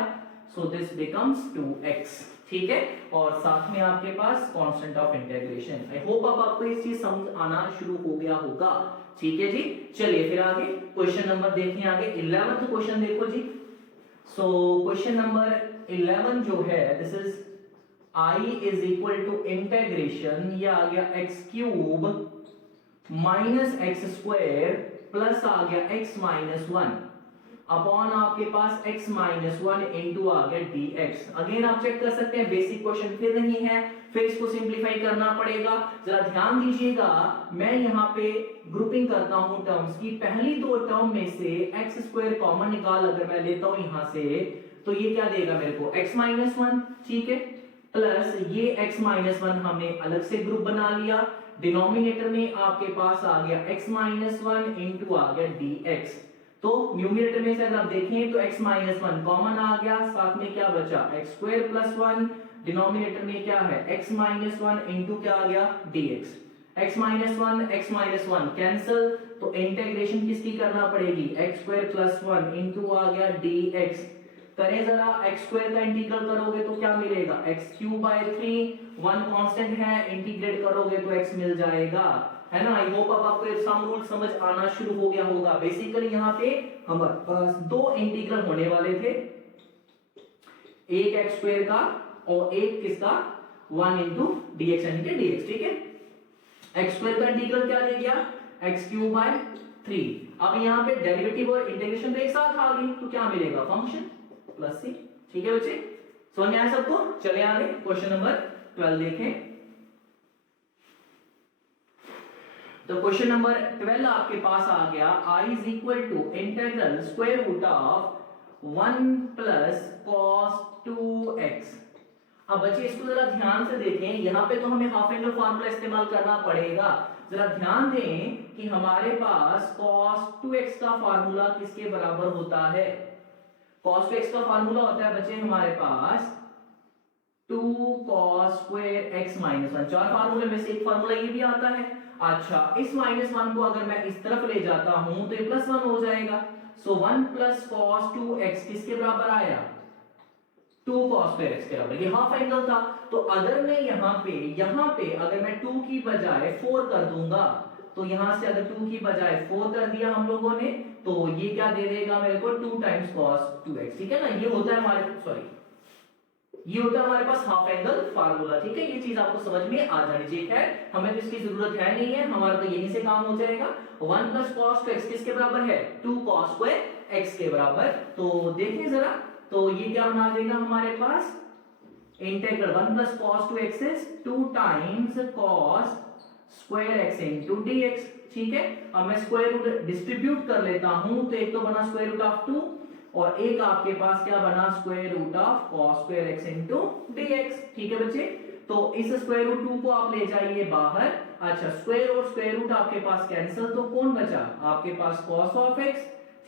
सो दिस बिकम्स 2x, ठीक है, और साथ में आपके पास constant of integration. I hope अब आपको इस चीज समझ आना शुरू हो गया होगा, ठीक है जी। चलिए फिर आगे क्वेश्चन नंबर देखें, आगे 11th क्वेश्चन देखो जी। सो क्वेश्चन नंबर 11 जो है, this is I is equal to integration, ये आ गया x³ माइनस x² प्लस आ गया x-1 अपॉन आपके पास x-1 इंटू आ गया dx। अगेन आप चेक कर सकते हैं, बेसिक क्वेश्चन फिर नहीं है, फिर इसको सिंप्लीफाई करना पड़ेगा। जरा ध्यान दीजिएगा, मैं यहाँ पे ग्रुपिंग करता हूं टर्म्स की, पहली दो टर्म में से x² कॉमन निकाल अगर मैं लेता हूं यहां से, तो ये क्या देगा मेरे को x-1, ठीक है, प्लस ये x-1 हमने अलग से ग्रुप बना लिया, डिनोमिनेटर में आपके पास आ गया x-1 इंटू आ गया dx। तो न्यूमरेटर में से अगर आप देखें तो x-1 कॉमन आ गया, साथ में क्या बचा x² + 1, डिनोमिनेटर में क्या है x-1 इंटू क्या आ गया dx। x-1 कैंसिल, तो इंटीग्रेशन किसकी करना पड़ेगी x² + 1 इंटू आ गया dx। करें जरा, x² का इंटीग्रल करोगे तो क्या मिलेगा x³/3, 1 कांस्टेंट है, इंटीग्रेट करोगे तो x मिल जाएगा, है ना। आई होप अब आपको सम रूल समझ आना शुरू हो गया होगा। बेसिकली यहाँ पे हमारे पास दो इंटीग्रल होने वाले थे, एक x² का और एक किसका 1 इंटू dx यानी कि dx, ठीक है। x² का इंटीग्रल क्या ले गया x³/3। अब यहाँ पे डेरिवेटिव और इंटीग्रेशन तो एक साथ आ गई, तो क्या मिलेगा फंक्शन प्लस c, ठीक है बच्चे, समझ में आया सबको। चले आगे क्वेश्चन नंबर 12 देखें। तो क्वेश्चन नंबर 12 आपके पास आ गया, I is equal to integral square root of 1 plus cos 2x। अब बच्चे इसको जरा ध्यान से देखें, यहां पे तो हमें हाफ एंगल फार्मूला इस्तेमाल करना पड़ेगा। जरा ध्यान दें कि हमारे पास cos 2x का फार्मूला किसके बराबर होता है। cos 2x का फार्मूला होता है बच्चे हमारे पास 2 cos square x -1। चार फार्मूले में से एक फार्मूला ये भी आता है। अच्छा, इस -1 को अगर मैं इस तरफ ले जाता हूं तो ये +1 हो जाएगा। सो 1 प्लस cos 2x किसके बराबर आया 2 cos square x के बराबर। ये हाफ एंगल था, तो अगर मैं यहाँ पे अगर मैं 2 की बजाय 4 कर दूंगा, तो यहां से अगर 2 की बजाय 4 कर दिया हम लोगों ने, तो ये क्या दे देगा मेरे को 2 टाइम्स cos 2x, ठीक है ना। ये होता है हमारे पास हाफ एंगल फार्मूला, ठीक है। ये चीज आपको समझ में आ जानी चाहिए। खैर हमें तो इसकी जरूरत है नहीं है, हमारा तो यहीं से काम हो जाएगा। 1 प्लस cos 2x किसके बराबर है 2 cos square x के बराबर। तो देखिए जरा, तो ये क्या बना देगा हमारे पास integral 1 plus cos 2x is 2 times cos square x into dx, ठीक है। अब मैं स्क्वायर रूट डिस्ट्रीब्यूट कर लेता हूं, तो एक तो बना स्क्वायर रूट ऑफ 2 और एक आपके पास क्या बना square root of cos square x into dx, ठीक है बच्चे। तो इस स्क्वायर रूट 2 को आप ले जाइए बाहर। अच्छा, स्क्वायर और स्क्वायर रूट आपके पास कैंसिल, तो कौन बचा आपके पास cos of x,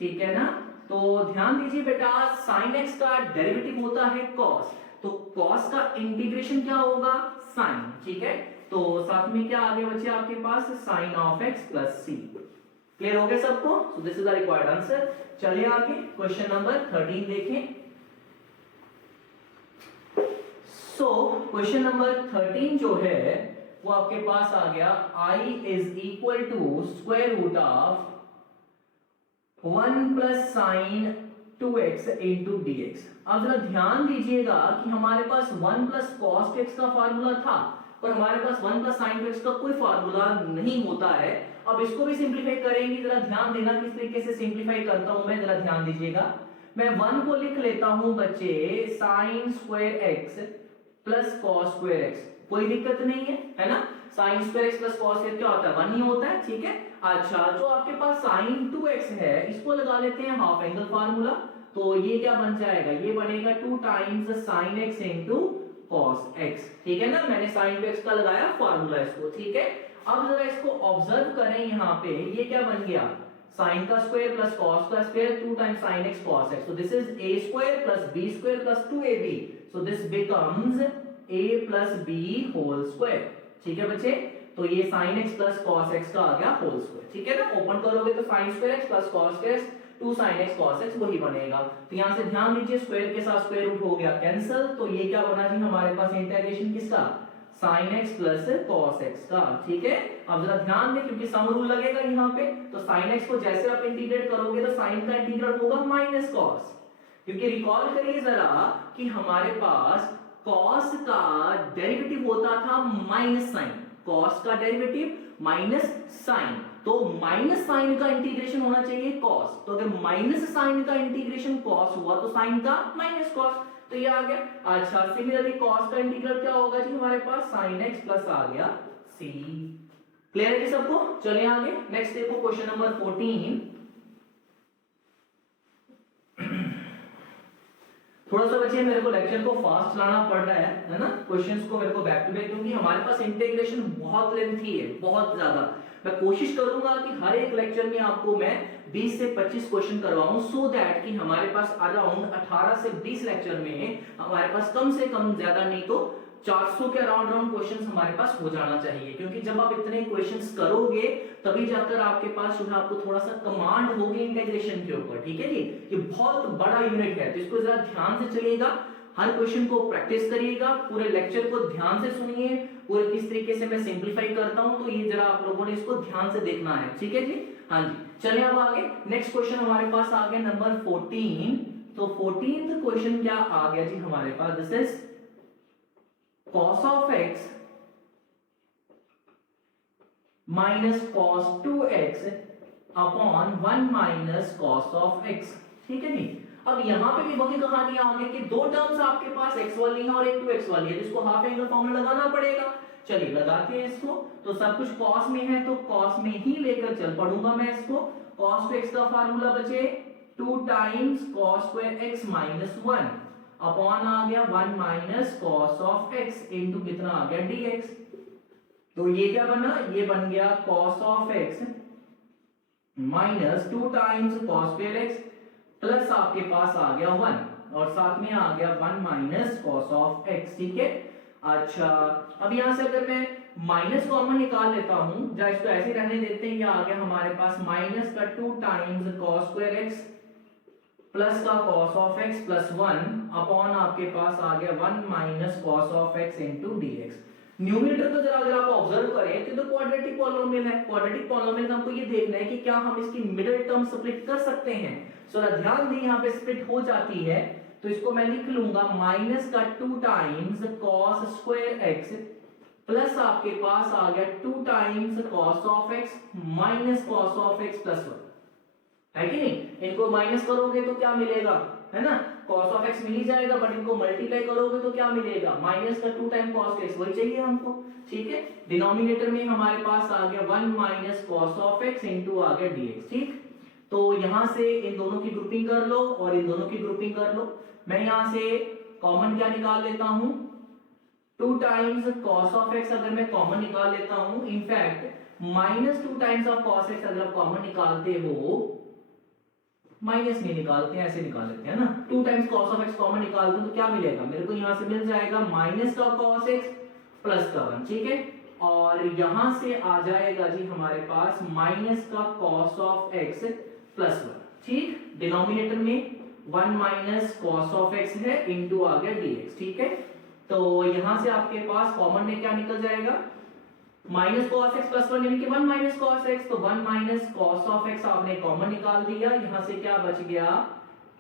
ठीक है ना। तो ध्यान दीजिए बेटा, sin x का डेरिवेटिव होता है cos, तो cos का इंटीग्रेशन क्या होगा sin, ठीक है। तो साथ में क्या आगे बचे आपके पास sin of x plus c। Clear हो गया सबको। So this is the required answer. चलिए आगे क्वेश्चन नंबर 13 देखें। सो क्वेश्चन नंबर 13 जो है वो आपके पास आ गया, I is equal to square root of 1 plus sine 2x into dx। अब जरा ध्यान दीजिएगा कि हमारे पास 1 प्लस cos x का फार्मूला था और हमारे पास 1 प्लस साइन 2x का कोई फार्मूला नहीं होता है। अब इसको भी सिंप्लीफाई करेंगे, जरा ध्यान देना किस तरीके से सिंप्लीफाई करता हूं मैं, जरा ध्यान दीजिएगा। मैं 1 को लिख लेता हूं बच्चे sin square x plus cos square x, कोई दिक्कत नहीं है ना। sin square x plus cos क्या होता है 1 ही होता है, ठीक है। अच्छा, जो आपके पास sin 2x है इसको लगा लेते हैं हाफ एंगल फार्मूला, तो ये क्या बन जाएगा, ये बनेगा 2 times sin x into cos x, ठीक है ना, मैंने sin x का लगाया फार्मूला इसको, ठीक है। अब जरा इसको ऑब्जर्व करें, यहाँ पे ये क्या बन गया, sin का स्क्वायर प्लस cos का square 2 times sin x cos x, so this is a square plus b square plus 2ab, so this becomes a plus b whole square, ठीक है बच्चे। तो ये sin x plus cos x का आ गया whole square, ठीक है ना। ओपन करोगे तो sin square x plus cos square x 2 sin x cos x वही बनेगा। तो यहां से ध्यान दीजिए, स्क्वायर के साथ स्क्वायर रूट हो गया कैंसिल, तो ये क्या बना जी हमारे पास इंटीग्रेशन किसका, sin x plus cos x का, ठीक है। अब जरा ध्यान दें क्योंकि सम रूल लगेगा यहाँ पे, तो sin x को जैसे आप इंटीग्रेट करोगे तो sin का इंटीग्रल होगा माइनस cos, क्योंकि रिकॉल करिए जरा कि हमारे पास cos का डेरिवेटिव होता था माइनस sin, cos का डेरिवेटिव माइनस sin, तो माइनस साइन का इंटीग्रेशन होना चाहिए cos, तो अगर माइनस साइन का इंटीग्रेशन cos हुआ तो साइन का माइनस cos, तो ये आ गया। अच्छा सिमिलरली cos का इंटीग्रल क्या होगा जी हमारे पास sin x प्लस आ गया c। क्लियर है जी सबको, चलिए आगे नेक्स्ट देखो क्वेश्चन नंबर 14। थोड़ा सा बच्चे मेरे को लेक्चर को फास्ट चलाना पड़ रहा है ना, क्वेश्चंस को मेरे को बैक टू बैक, क्योंकि हमारे पास इंटीग्रेशन बहुत लेंथी है, बहुत ज्यादा। मैं कोशिश करूंगा कि हर एक लेक्चर में आपको मैं 20 से 25 क्वेश्चन करवाऊं, सो दैट कि हमारे पास अराउंड 18 से 20 लेक्चर में हमारे पास कम से कम, ज्यादा नहीं तो 400 के अराउंड क्वेश्चंस हमारे पास हो जाना चाहिए, क्योंकि जब आप इतने क्वेश्चंस करोगे तभी जाकर आपके पास जो है आपको थोड़ा सा कमांड होगी इंटीग्रेशन के ऊपर, ठीक है जी। ये बहुत बड़ा यूनिट है, तो इसको जरा ध्यान से चलिएगा, हर क्वेश्चन को प्रैक्टिस करिएगा, पूरे लेक्चर को ध्यान से सुनिए, पूरे किस तरीके से मैं सिंपलीफाई करता हूं, तो ये जरा आप लोगों ने इसको ध्यान से देखना है, ठीक है जी। हाँ जी चलिए अब आगे नेक्स्ट क्वेश्चन हमारे पास आ गया नंबर 14। तो 14th क्वेश्चन क्या आ गया जी हमारे पास, this is cos of x minus cos 2x upon 1 minus cos of x, ठीक है नहीं। अब यहां पे भी वही कहानी आ गई कि दो टर्म्स आपके पास x वाली है और एक 2x वाली है, जिसको हाफ एंगल फॉर्मूला लगाना पड़ेगा। चलिए लगाते हैं इसको, तो सब कुछ cos में है तो cos में ही लेकर चल पड़ूंगा मैं इसको। cos to x का फार्मूला बचे 2 times cos square x minus 1 upon आ गया 1 minus cos of x into कितना आ गया dx। तो ये क्या बना, ये बन गया cos of x minus 2 times cos square x plus आपके पास आ गया 1 और साथ में आ गया 1 माइनस cos ऑफ x, ठीक है। अच्छा अब यहां से अगर मैं माइनस कॉमन निकाल लेता हूं, या इसको ऐसे रहने देते हैं, ये आ गया हमारे पास माइनस का 2 times cos square x plus का cos of x plus 1 upon आपके पास आ गया 1 minus cos of x into dx। Numerator को जरा अगर आप ऑब्जर्व करें तो क्वाड्रेटिक पॉलिनोमियल है, क्वाड्रेटिक पॉलिनोमियल हमको ये देखना है कि क्या हम इसकी मिडिल टर्म स्प्लिट कर सकते हैं। सो ध्यान दें यहाँ पे स्प्लिट हो जाती है, तो इसको मैं लिख लूंगा माइनस का 2 times cos square x plus आपके पास आ गया 2 times cos of x minus cos of x plus 1, है कि नहीं। इनको माइनस करोगे तो क्या मिलेगा, है ना, cos ऑफ x मिल ही जाएगा, बट इनको मल्टीप्लाई करोगे तो क्या मिलेगा, माइनस का 2 टाइम cos x, वही चाहिए हमको, ठीक है। डिनोमिनेटर में हमारे पास आ गया 1 minus cos of x into आ गया dx, ठीक। तो यहां से इन दोनों की ग्रुपिंग कर लो और इन दोनों की ग्रुपिंग कर लो। मैं यहां से कॉमन क्या निकाल लेता हूं, 2 टाइम्स cos ऑफ x अगर मैं कॉमन निकाल लेता हूं, in fact minus 2 times of cos x अगर आप कॉमन निकालते हो, माइनस नहीं निकालते हैं, ऐसे निकाल लेते हैं ना, 2 times cos of x common निकालते हैं तो क्या मिलेगा मेरे को, यहां से मिल जाएगा माइनस का cos x प्लस का 1, ठीक है। और यहां से आ जाएगा जी हमारे पास माइनस का cos ऑफ x प्लस 1, ठीक। डिनोमिनेटर में 1 माइनस cos ऑफ x है इनटू आ गया dx, ठीक है। तो यहां से आपके पास कॉमन में क्या निकल जाएगा, माइनस cos x प्लस 1 यानी कि 1 माइनस cos x, तो 1 माइनस cos ऑफ x आपने कॉमन निकाल दिया, यहां से क्या बच गया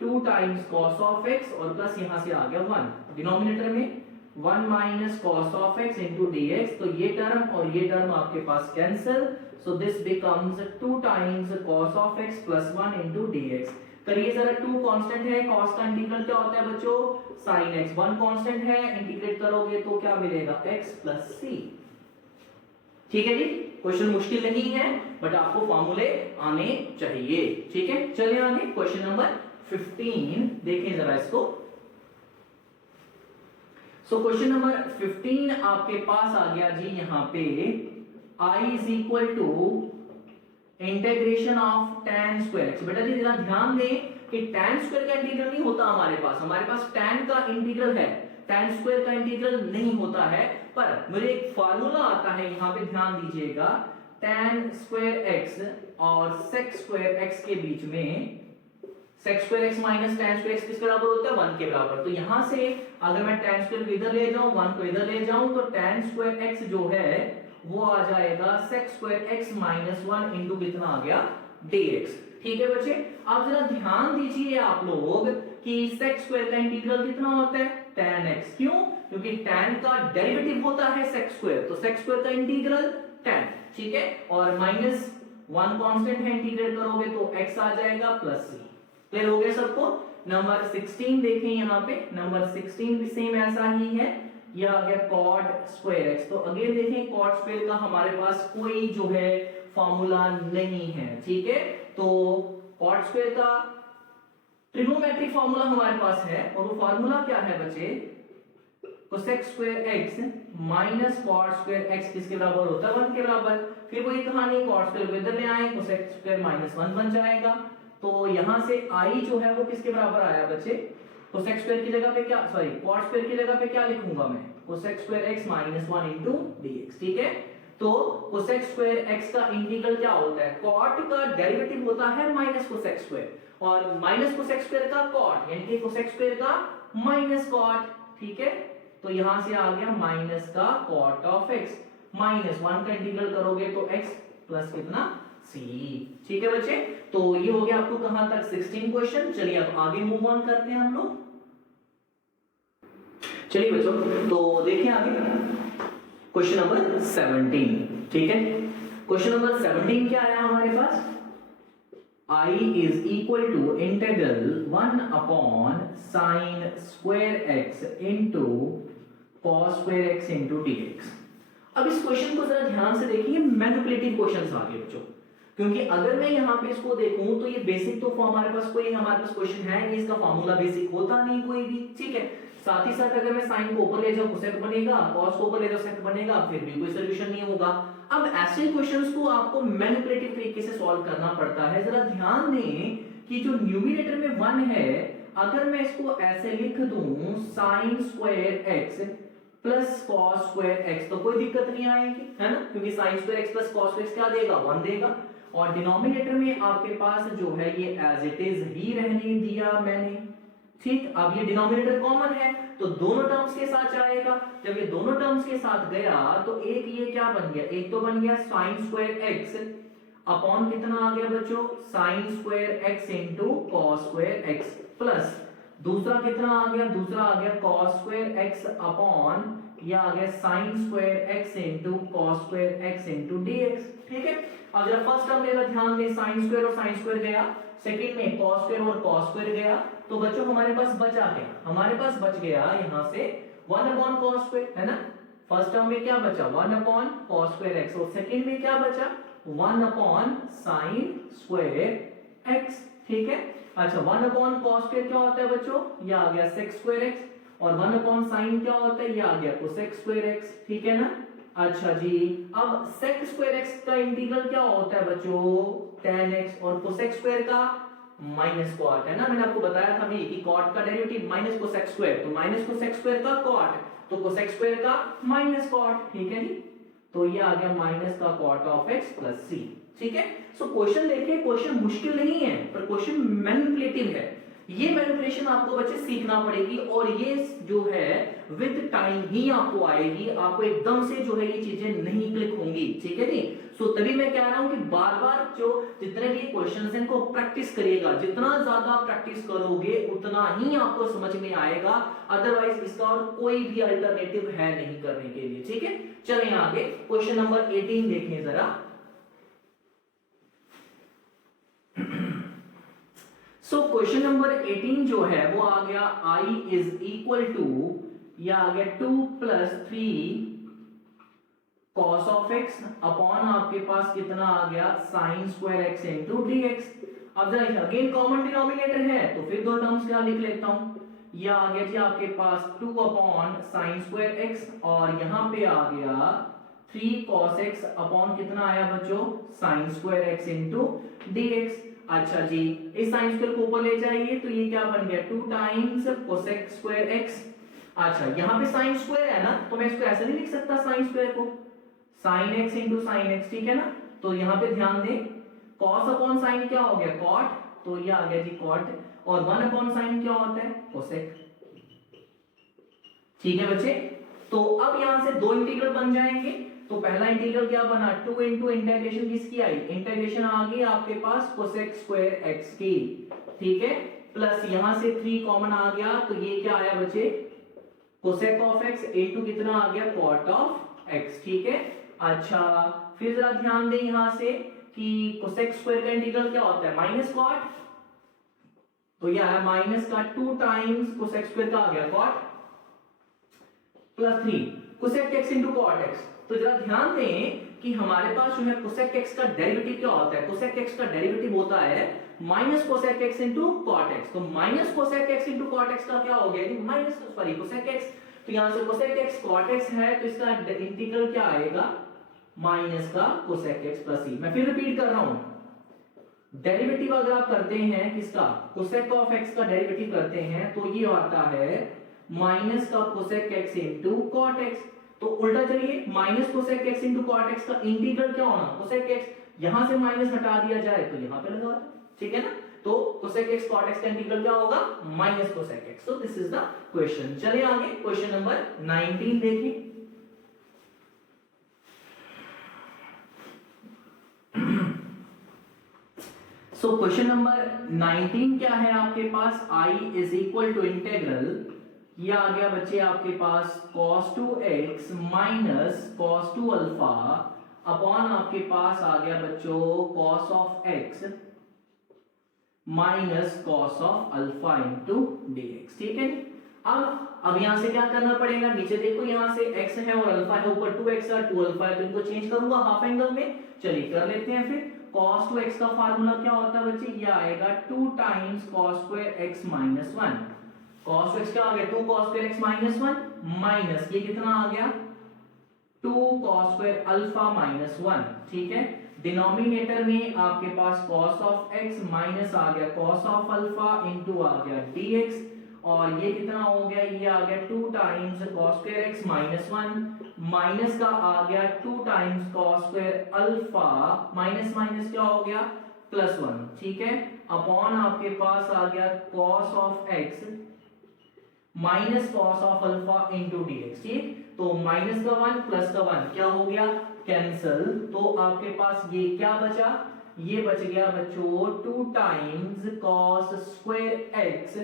2 टाइम्स cos ऑफ x और प्लस यहां से आ गया 1, डिनोमिनेटर में 1 minus cos of x into dx, तो ये टर्म और ये टर्म आपके पास cancel, so this becomes 2 times cos of x plus 1 into dx। करिए जरा, 2 कांस्टेंट है, cos का इंटीग्रल क्या होता है बच्चों, sin x, 1 कांस्टेंट है, इंटीग्रेट करोगे तो क्या मिलेगा x प्लस c, ठीक है जी। क्वेश्चन मुश्किल नहीं है, बट आपको फॉर्मूले आने चाहिए, ठीक है। चलिए आगे क्वेश्चन नंबर 15 देखें जरा इसको। सो क्वेश्चन नंबर 15 आपके पास आ गया जी यहाँ पे I is equal to integration of tan square x. बेटा जी जरा ध्यान दें कि tan स्क्वायर का इंटीग्रल नहीं होता हमारे पास tan का इंटीग्रल है, tan स्क्वायर का इंटीग्रल नहीं होता है। पर मुझे एक फार्मूला आता है यहाँ पे, ध्यान दीजिएगा, tan स्क्वायर एक्स और sec स्क्वायर एक्स के बीच में sec square x minus tan square x किसके बराबर होता है, 1 के बराबर। तो यहां से अगर मैं tan स्क्वायर को इधर ले जाऊं, 1 को इधर ले जाऊं, तो tan स्क्वायर एक्स जो है वो आ जाएगा sec square x minus 1 into कितना आ गया, dx। ठीक है बच्चे, अब जरा ध्यान दीजिए आप लोग कि sec स्क्वायर का इंटीग्रल कितना होता है, tan x। क्यों? क्योंकि tan का डेरिवेटिव होता है sec स्क्वायर, तो sec स्क्वायर का इंटीग्रल tan। ठीक है, और माइनस 1 कांस्टेंट है, इंटीग्रेट करोगे तो x आ जाएगा प्लस c। क्लियर हो गया सबको? नंबर 16 देखें यहाँ पे, नंबर 16 भी सेम ऐसा ही है, यह आ गया cot स्क्वायर x। तो अगेन देखें cot स्क्वायर का हमारे पास कोई जो है फॉर्मूला नहीं है। ठीक है, तो cot स्क्वायर का ट्रिग्नोमेट्रिक फॉर्मूला हमारे पास है, और वो फॉर्मूला क्या है बच्चे, cosec square x minus cot square x किसके बराबर होता है, 1 के बराबर। फिर वही कहानी, cot स्क्वायर को इधर ले आए, cosec स्क्वायर माइनस 1 बन जाएगा। तो यहां से I जो है वो किसके बराबर आया बच्चे, cosec स्क्वायर की जगह पे क्या, सॉरी cot स्क्वायर की जगह पे क्या लिखूंगा मैं, cosec square x minus 1 into dx। ठीक है, तो cosec स्क्वायर x का इंटीग्रल क्या होता है, cot का डेरिवेटिव होता है माइनस cosec स्क्वायर, और माइनस cosec स्क्वायर का cot, यानी कि cosec स्क्वायर का माइनस cot। ठीक है, तो यहां से आ गया माइनस का cot ऑफ x, माइनस 1 का इंटीग्रल करोगे तो x प्लस कितना, c। ठीक है बच्चे, तो ये हो गया आपको कहां तक, 16 क्वेश्चन। चलिए अब आगे मूव ऑन करते हैं हम लोग। चलिए बच्चों, तो देखिए आगे क्वेश्चन नंबर 17। ठीक है, क्वेश्चन नंबर 17 क्या आया हमारे पास, I is equal to integral 1 upon sin square x into cos square x into dx। अब इस क्वेश्चन को जरा ध्यान से देखिए, मैनिपुलेटिव क्वेश्चंस आ गए बच्चों, क्योंकि अगर मैं यहाँ पे इसको देखूं तो ये बेसिक तो हमारे पास क्वेश्चन है नहीं, इसका फॉर्मूला बेसिक होता नहीं कोई भी। ठीक है, साथ ही साथ अगर मैं साइन को ऊपर ले जाऊं कोसेक बनेगा, कॉस को ऊपर ले जाऊं सेक बनेगा, फिर भी कोई सॉल्यूशन नहीं होगा। अब ऐसे क्वेश्चंस को आपको मैनिपुलेटिव तरीके से सॉल्व करना पड़ता है। जरा ध्यान दें कि जो न्यूमरेटर में 1 है, अगर मैं इसको ऐसे लिख दूं sin square x plus cos square x, तो कोई दिक्कत नहीं आएगी, है ना, क्योंकि sin square x plus cos square x क्या देगा, 1 देगा। और डिनोमिनेटर में आपके पास जो है ये एज इट इज ही रहने दिया मैंने। ठीक, अब ये डिनोमिनेटर कॉमन है तो दोनों टर्म्स के साथ आएगा। जब ये दोनों टर्म्स के साथ गया तो एक ये क्या बन गया, एक तो बन गया sin स्क्वायर x अपॉन कितना आ गया बच्चों, sin square x into cos square x, plus दूसरा कितना आ गया, दूसरा आ गया cos स्क्वायर x अपॉन या आ गया sin square x into cos square x into dx। ठीक है, अब जरा फर्स्ट टर्म में ध्यान दें, sin स्क्वायर और sin स्क्वायर गया, सेकंड में cos स्क्वायर और cos स्क्वायर गया, तो बच्चों हमारे पास बचा क्या, हमारे पास बच गया यहां से 1 अपॉन cos स्क्वायर, है ना। फर्स्ट टर्म में क्या बचा, 1 अपॉन cos स्क्वायर x, और सेकंड में क्या बचा, 1 अपॉन sin स्क्वायर x। ठीक है, अच्छा 1 अपॉन cos स्क्वायर क्या होता है बच्चों, ये आ गया sec स्क्वायर x, और 1 अपॉन sin क्या होता है, ये आ गया cosec स्क्वायर x। ठीक है ना, अच्छा जी, अब sec स्क्वायर x का इंटीग्रल क्या होता है बच्चों, tan x, और cosec स्क्वायर का माइनस cot, है ना, मैंने आपको बताया था भी कि cot का डेरिवेटिव माइनस cosec स्क्वायर, तो माइनस cosec स्क्वायर का cot, तो cosec स्क्वायर का माइनस cot। ठीक है जी, तो ये आ गया माइनस का cot of x plus c। ठीक है, सो क्वेश्चन देखिए, क्वेश्चन मुश्किल नहीं है पर क्वेश्चन मैनिपुलेटिव है। ये मैनिपुलेशन आपको बच्चे सीखना पड़ेगी, और ये जो है विद टाइम ही आपको आएगी, आपको एकदम से जो है ये चीजें नहीं क्लिक होंगी। ठीक है जी, सो तभी मैं कह रहा हूं कि बार बार जो जितने भी क्वेश्चंस हैं इनको प्रैक्टिस करिएगा, जितना ज्यादा प्रैक्टिस करोगे उतना ही आपको समझ में आएगा, अदरवाइज इसका और कोई भी अल्टरनेटिव है नहीं करने के लिए। ठीक है, चलें आगे, क्वेश्चन नंबर 18 देखें जरा। सो क्वेश्चन नंबर 18 जो है वो आ गया I इज इक्वल टू, या आ गया 2 plus 3 cos of x upon आपके पास कितना आ गया sin square x into dx। अब जरा अगेन कॉमन डिनोमिनेटर है तो फिर दो टर्म्स क्या लिख लेता हूं, ये आ गया जी आपके पास 2 अपॉन साइन स्क्वायर एक्स, और यहाँ पे आ गया 3 cos x अपॉन कितना आया बच्चों sine square x into dx। अच्छा जी, इस साइन स्क्वायर को ऊपर ले जाइए तो ये क्या बन गया 2 टाइम्स कोसेक स्क्वायर x। अच्छा यहाँ पे साइन स्क्वायर है ना, तो मैं इसको ऐसे नहीं लिख सकता साइन स्क्वायर को, sine x into sine x, ठीक है ना। तो यहाँ पे ध्यान दें, cos अपॉन साइन क्या हो गया cot, तो ये आ गया जी cot, और 1 अपॉन साइन क्या होता है कोसेक। ठीक है बच्चे, तो अब यहां से दो इंटीग्रल बन जाएंगे। तो पहला इंटीग्रल क्या बना 2 इंटू इंटीग्रेशन किसकी आई, इंटीग्रेशन आ गई आपके पास कोसेक स्क्वायर x की, ठीक है, प्लस यहां से 3 कॉमन आ गया, तो ये क्या आया बच्चे कोसेक ऑफ x इंटू कितना आ गया कॉट ऑफ x, ठीक है। अच्छा फिर जरा ध्यान दें यहां से कि कोसेक स्क्वायर का इंटीग्रल क्या होता है माइनस कॉट, तो यह है माइनस का 2 टाइम्स कोसेक स्क्वायर का आ गया cot plus 3 cosec x into cot x। तो जरा ध्यान दें कि हमारे पास जो है कोसेक x का डेरिवेटिव क्या होता है, कोसेक x का डेरिवेटिव होता है minus cosec x into cot x। तो minus cosec x into cot x का क्या हो गया माइनस सॉरी कोसेक x, तो यहां से कोसेक x कॉट x है, तो इसका इंटीग्रल क्या आएगा माइनस का कोसेक x प्लस e। मैं फिर रिपीट कर रहा हूं, डेरिवेटिव अगर आप करते हैं किसका कोसेक ऑफ x का डेरिवेटिव करते हैं तो ये आता है माइनस का cosec x into cot x। तो उल्टा चलिए, minus cosec x into cot x का इंटीग्रल क्या होना कोसेक x, यहां से माइनस हटा दिया जाए तो यहां पे लगा, ठीक है ना। तो कोसेक x कॉट x का इंटीग्रल क्या होगा minus cosec x। So this is the question. चलिए आगे क्वेश्चन नंबर 19 देखिए। सो क्वेश्चन नंबर 19 क्या है आपके पास, i is equal to integral, ये आ गया बच्चे आपके पास cos 2x minus cos 2 alpha upon आपके पास आ गया बच्चों cos of x minus cos of alpha into dx, ठीक है। अब यहां से क्या करना पड़ेगा, नीचे देखो यहां से x है और अल्फा है, ऊपर 2x है 2 अल्फा है, तो इनको चेंज करूंगा हाफ एंगल में। चलिए कर लेते हैं फिर। cos 2x का फार्मूला क्या होता है बच्चे, ये आएगा 2 times cos square x minus 1। cos x क्या आ गया 2 cos square x minus 1 minus ये कितना आ गया 2 cos स्क्वायर अल्फा माइनस 1, ठीक है। डिनोमिनेटर में आपके पास cos ऑफ x माइनस आ गया cos ऑफ अल्फा इंटू आ गया dx, और ये कितना हो गया, ये आ गया 2 times cos square x minus 1 minus का आ गया 2 times cos square alpha minus minus क्या हो गया प्लस 1, ठीक है, अपॉन आपके पास आ गया cos of x minus cos of alpha into dx, ठीक। तो माइनस का 1 प्लस का 1 क्या हो गया कैंसल, तो आपके पास ये क्या बचा, ये बच गया बच्चों 2 times cos square x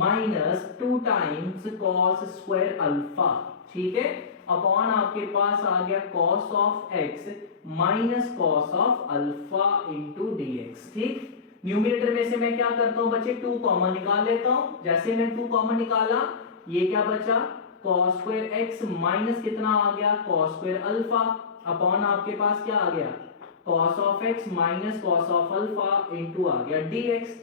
minus 2 times cos square alpha, ठीक है, अपॉन आपके पास आ गया cos of x minus cos of alpha into dx, ठीक। न्यूमरेटर में से मैं क्या करता हूं बच्चे 2 कॉमन निकाल लेता हूं। जैसे मैं 2 कॉमन निकाला, ये क्या बचा cos स्क्वायर x माइनस कितना आ गया cos स्क्वायर अल्फा अपॉन आपके पास क्या आ गया cos of x minus cos of alpha into आ गया dx।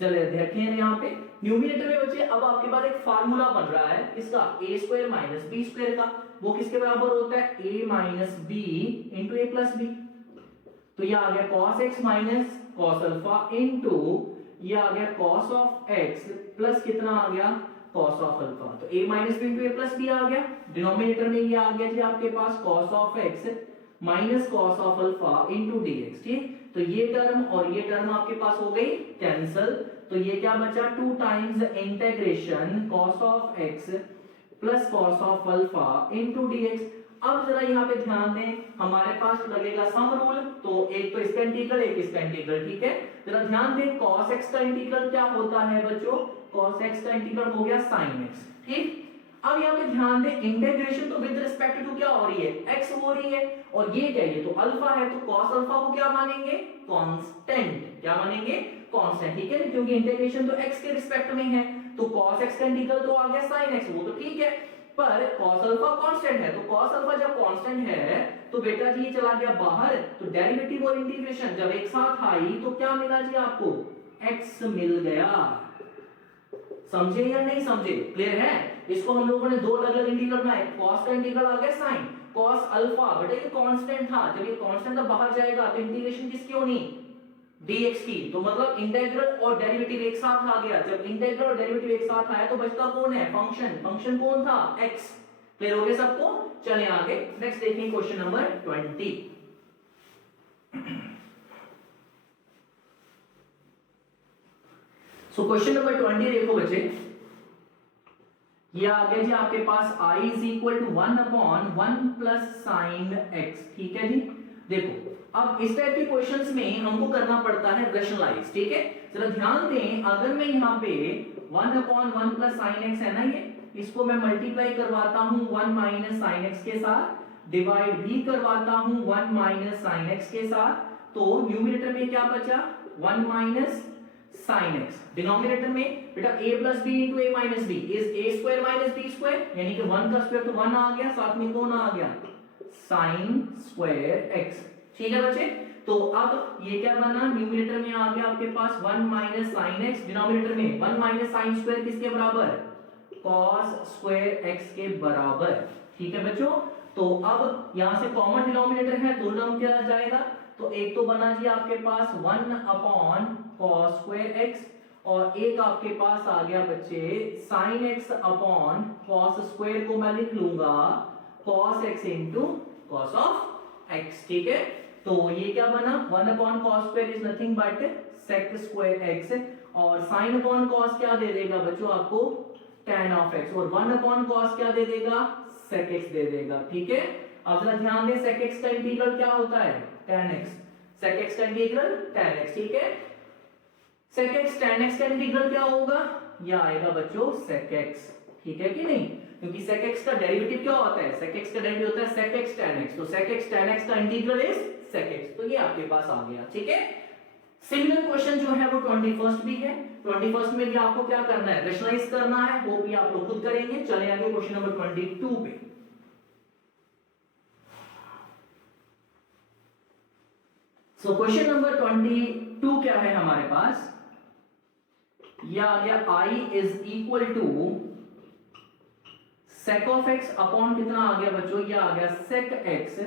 चलिए देखें यहाँ पे न्यूमरेटर में बच्चे अब आपके पास एक फार्मूला बन रहा है इसका a square minus b square का, वो किसके बराबर होता है a minus b into a plus b। तो ये आ गया cos x minus cos alpha into ये आ गया cos ऑफ x प्लस कितना आ गया cos ऑफ अल्फा, तो a minus b into a plus b आ गया। डिनोमिनेटर में ये आ गया जी आपके पास cos of x minus cos of alpha into dx, ठीक। तो ये टर्म और ये टर्म आपके पास हो गई कैंसल, तो ये क्या बचा 2 times integration cos of x plus cos of alpha into dx। अब जरा यहाँ पे ध्यान दें, हमारे पास लगेगा सम रूल, तो एक तो इसका इंटीग्रल एक इसका इंटीग्रल, ठीक है। जरा ध्यान दें cos x का इंटीग्रल क्या होता है बच्चों, cos x का इंटीग्रल हो गया sin x, ठीक। अब यहाँ पे ध्यान दें इंटीग्रेशन तो विद रिस्पेक्ट टू क्या हो रही है x हो रही है, और ये क्या है तो अल्फा है, तो cos अल्फा को क्या मानेंगे कांस्टेंट, क्या मानेंगे कांस्टेंट, ठीक है, क्योंकि इंटीग्रेशन तो x के रिस्पेक्ट में है, तो cos x का इंटीग्रल तो आ गया sin x, वो तो ठीक है, पर cos अल्फा कांस्टेंट है, तो cos अल्फा जब कांस्टेंट है तो बेटा जी ये चला गया बाहर, तो डेरिवेटिव और इंटीग्रेशन जब एक साथ आई तो क्या मिला जी आपको x मिल गया। समझे या नहीं समझे? क्लियर है? इसको हम लोगों ने दो अलग अलग इंटीग्रल बनाए, कॉस का इंटीग्रल आ गया साइन कॉस अल्फा, बट ये कांस्टेंट था, जब ये कांस्टेंट का बाहर जाएगा तो इंटीग्रेशन किसकी होनी? dx की। तो मतलब इंटीग्रल और डेरिवेटिव एक साथ आ गया, जब इंटीग्रल और डेरिवेटिव एक साथ आया तो बचता कौन है? फंक्शन। फंक्शन कौन था? x। क्लियर हो गया सबको? चलें आगे, नेक्स्ट देखें question number 20। So question number 20 देखो बच्चे, ये आ गया जी आपके पास i is equal to 1 upon 1 plus sine x। ठीक है जी, देखो अब इस टाइप के क्वेश्चंस में हमको करना पड़ता है रैशनलाइज। ठीक है, जरा ध्यान दें, अगर मैं यहाँ पे 1 अपॉन 1 प्लस साइन x है ना, ये इसको मैं मल्टीप्लाई करवाता हूं 1 माइनस साइन x के साथ, डिवाइड भी करवाता हूं 1 माइनस साइन x के साथ, तो न्यूमरेटर में क्या बचा? 1 माइनस साइन x। डिनोमिनेटर में बेटा a plus B into A minus B is A square minus B square, यानी कि 1 का स्क्वायर तो 1 आ गया, साथ में कौन आ गया? Sine square x। ठीक है बच्चे, तो अब ये क्या बना? न्यूमरेटर में आ गया आपके पास 1 माइनस साइन x, डिनोमिनेटर में 1 माइनस साइन स्क्वायर किसके बराबर? cos स्क्वायर x के बराबर। ठीक है बच्चों, तो अब यहां से कॉमन डिनोमिनेटर है, दो टर्म क्या जाएगा? तो एक तो बना जी आपके पास 1 अपॉन cos स्क्वायर x, और एक आपके पास आ गया बच्चे sin x upon cos square को मैं लिख लूंगा cos x into cos of x। ठीक है, तो ये क्या बना? 1 upon cos square is nothing but sec square x, और sin अपॉन cos क्या दे देगा बच्चों आपको? tan ऑफ x, और 1 अपॉन cos क्या दे देगा? sec x दे देगा। ठीक है, अब जरा ध्यान दें, sec x का इंटीग्रल क्या होता है? tan x। sec x का इंटीग्रल tan x। ठीक है, sec x tan x का इंटीग्रल क्या होगा? यह आएगा बच्चों sec x। ठीक है कि नहीं? क्योंकि sec x का डेरिवेटिव क्या होता है? sec x का डेरिवेटिव होता है sec x tan x, तो sec x tan x का इंटीग्रल इज sec x, तो ये आपके पास आ गया। ठीक है, सिमिलर क्वेश्चन जो है वो 21st भी है। 21st में भी आपको क्या करना है? रैशनलाइज करना है, वो भी आप लोग खुद करेंगे। चले आगे क्वेश्चन नंबर 22 पे। सो क्वेश्चन नंबर 22 क्या है हमारे पास? यह आ गया i is equal to sec of x upon कितना आ गया बच्चों? यह आ गया sec x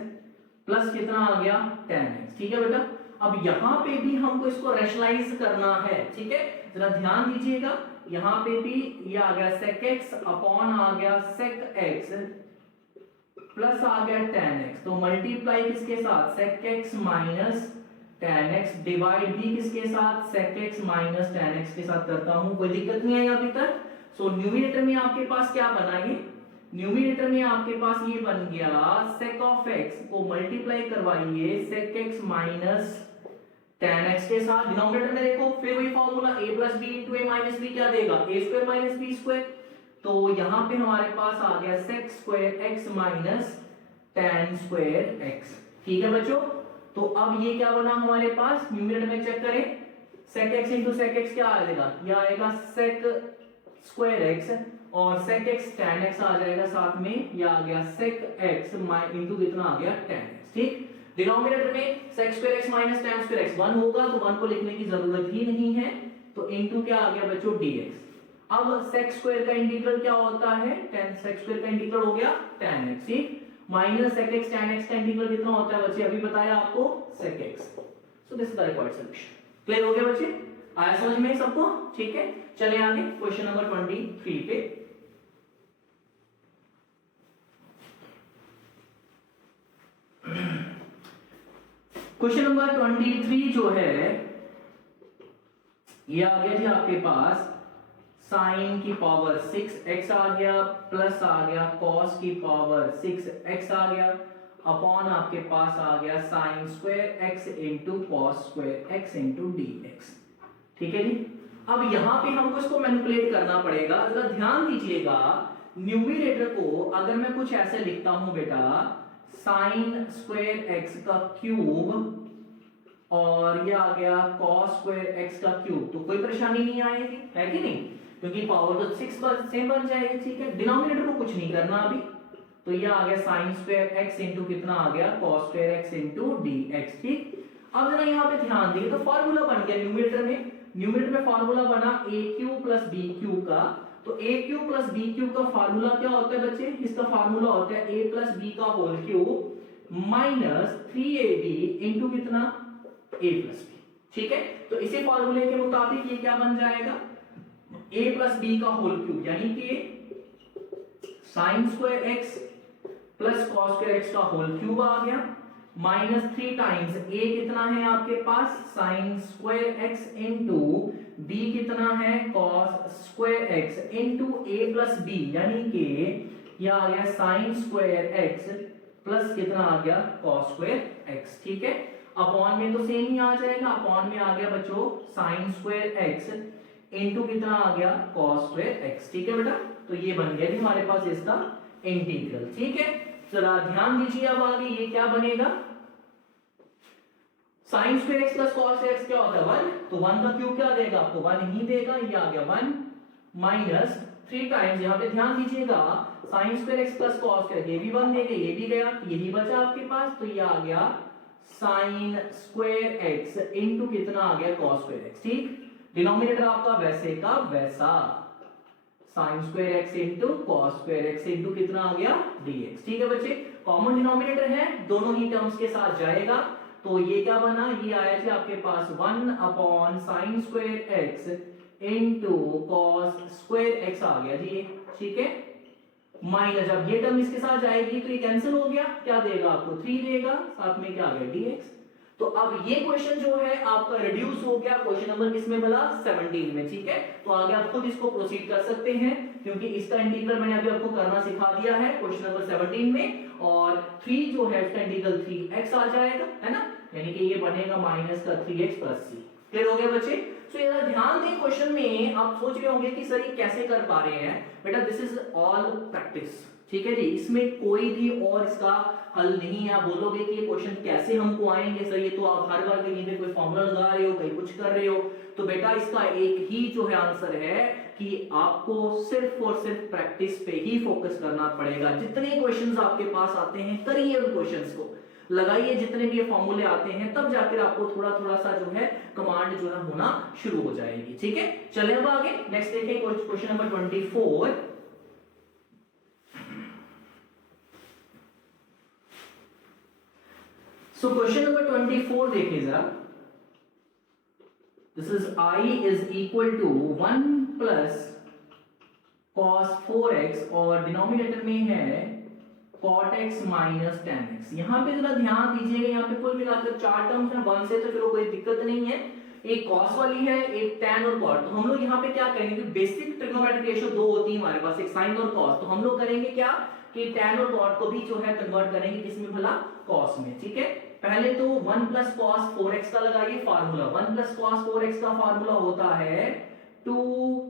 प्लस कितना आ गया? tan x। ठीक है बेटा, अब यहां पे भी हमको इसको रैशनलाइज करना है। ठीक है, जरा ध्यान दीजिएगा, यहां पे भी यह आ गया sec x अपॉन आ गया sec x प्लस आ गया tan x, तो मल्टीप्लाई किसके साथ? sec x minus tan x, divide भी किसके साथ? sec x minus tan x के साथ करता हूं। कोई दिक्कत नहीं आई अभी तक? सो न्यूमरेटर में आपके पास क्या बना? ये न्यूमरेटर में आपके पास ये बन गया sec ऑफ x को मल्टीप्लाई करवाइए sec x minus tan x के साथ। डिनोमिनेटर में देखो फिर वही formula a plus B into A minus B क्या देगा? a square minus B square, तो यहां पे हमारे पास आ गया sec square x minus tan square x। ठीक है बच्चों, तो अब ये क्या बना हमारे पास? न्यूमरेटर में चेक करें, sec x into sec x क्या आ जाएगा? यह आएगा sec स्क्वायर x, और sec x tan x आ जाएगा साथ में, यह आ गया sec x इंटू कितना आ गया? tan x। ठीक, डिनोमिनेटर में sec square x minus tan square x 1 होगा, तो 1 को लिखने की जरूरत ही नहीं है, तो इंटू क्या आ गया बच्चों? dx। अब sec स्क्वायर का इंटीग्रल क्या होता है? tan sec स्क्वायर का इंटीग्रल हो गया tan x। ठीक, minus sec x tan x का इंटीग्रल कितना होता है बच्चे? अभी बताया आपको sec x। So this is the required solution. Clear हो गया बच्चे? आया समझ में सबको? ठीक है, चले आगे क्वेश्चन नंबर 23 पे। क्वेश्चन नंबर 23 जो है ये आ गया जी आपके पास साइन की पावर 6x आ गया, प्लस आ गया cos की पावर 6x आ गया, अपॉन आपके पास आ गया sine square x into cos square x into dx। ठीक है जी, अब यहां पे हमको इसको मैनिपुलेट करना पड़ेगा। जरा ध्यान दीजिएगा, न्यूमरेटर को अगर मैं कुछ ऐसे लिखता हूं बेटा, साइन स्क्वायर x का क्यूब और ये आ गया cos स्क्वायर x का क्यूब, तो कोई परेशानी नहीं आएगी, है कि नहीं? क्योंकि पावर तो 6 पर सेम बन जाएगी। ठीक है, डिनोमिनेटर को कुछ नहीं करना अभी, तो ये आ गया साइन स्क्वायर x इंटू कितना आ गया? cos square x into dx। ठीक, अब जरा यहाँ पे ध्यान दिए, तो फॉर्मूला बन गया न्यूमरेटर में न्यूमरेटर में फार्मूला बना A cube plus B cube का, तो A cube plus B cube का फार्मूला क्या होता है बच्चे, इसका फार्मूला होता है ए प्लस बी का whole cube minus 3ab into कितना ए प्लस बी। ठीक है, तो इसी फार्मूले के मुताबिक ये क्या बन जाएगा, a प्लस बी का होल क्यूब यानी कि sine square x plus cos square x का होल क्यूब आ गया माइनस 3 टाइम्स a कितना है आपके पास sine square x into b कितना है cos square x into a plus B यानी कि यह आ गया साइन स्क्वायर एक्स प्लस कितना आ गया कॉस स्क्वायर एक्स। ठीक है, अपॉन में तो सेम ही आ जाएगा, अपॉन में आ गया बच्चों साइन स्क्वायर एक्स इंटू कितना आ गया कॉस स्क्वायर एक्स। ठीक है बेटा, तो ये बन गया हमारे पास इसका इंटीग्रल। ठीक है, जरा ध्यान दीजिए, अब आगे ये क्या बनेगा, sign square x plus cos x क्या होता है 1, तो 1 का क्यूब क्या देगा आपको 1 ही देगा, ये आ गया 1 माइनस 3 टाइम्स, यहां पे ध्यान दीजिएगा sign square x plus cos square, ये भी 1 देगा, ये भी गया, यही बचा आपके पास, तो ये आ गया साइन स्क्वायर एक्स इंटू कितना आ गया कॉस स्क्वायर एक्स। ठीक, डिनोमिनेटर आपका वैसे का वैसा sign square x into cos square x into कितना आ गया dx। ठीक है बच्चे, कॉमन डिनोमिनेटर है, दोनों ही टर्म्स के साथ जाएगा, तो ये क्या बना, ये आया थे आपके पास 1 upon sine square x into cos square x आ गया जी। ठीक है, माइनस जब ये टर्म इसके साथ जाएगी तो ये कैंसिल हो गया, क्या देगा आपको 3 देगा, साथ में क्या आ गया dx। तो अब ये क्वेश्चन जो है आपका रिड्यूस हो गया, क्वेश्चन नंबर किसमें भला 17 में। ठीक है, तो आगे आप खुद इसको प्रोसीड कर सकते हैं, क्योंकि इसका इंटीग्रल मैंने अभी आपको करना सिखा दिया है क्वेश्चन नंबर 17 में, और 3 जो है उसका इंटीग्रल 3x आ जाएगा, है ना, यानी कि ये बनेगा माइनस का 3x प्लस c। क्लियर हो गया बच्चे? तो ये ध्यान दें, क्वेश्चन में आप सोच रहे होंगे कि सर ये कैसे कर पा रहे हैं, बेटा दिस इज ऑल प्रैक्टिस। ठीक है जी, इसमें कोई भी और इसका हल नहीं है। आप बोलोगे कि ये क्वेश्चन कैसे हमको आएंगे सर, ये तो आप हर बार कहीं पे कोई फॉर्मूला लगा रहे हो, कहीं कुछ कर रहे हो, तो बेटा इसका एक ही जो है आंसर है कि आपको सिर्फ और सिर्फ प्रैक्टिस पे ही फोकस करना पड़ेगा। जितने क्वेश्चंस आपके पास आते हैं करिए उन क्वेश्चंस को, लगाइए जितने भी ये फॉर्मूले आते हैं, तब जाकर आपको थोड़ा थोड़ा सा जो है कमांड जो है होना शुरू हो जाएगी। ठीक है, चलें अब आगे नेक्स्ट देखें question number 24। So question number 24 देखिए जरा, this is I is equal to 1 plus cos 4x और डिनोमिनेटर में है cot x minus tan x। यहां पे जरा ध्यान दीजिएगा, यहां पे कुल मिलाकर 4 टर्म्स हैं, 1 से तो चलो कोई दिक्कत नहीं है, एक cos वाली है, एक tan और cot। तो हम लोग यहाँ पे क्या करेंगे, बेसिक ट्रिग्नोमेट्रिक रेशियो 2 होती है हमारे पास, एक sin और cos, तो हम लोग करेंगे क्या कि tan और cot को भी जो है कन्वर्ट करेंगे किसमें भला, cos में। ठीक है, पहले तो 1 प्लस cos 4x का लगाइए फार्मूला, 1 प्लस cos 4x का फार्मूला होता है 2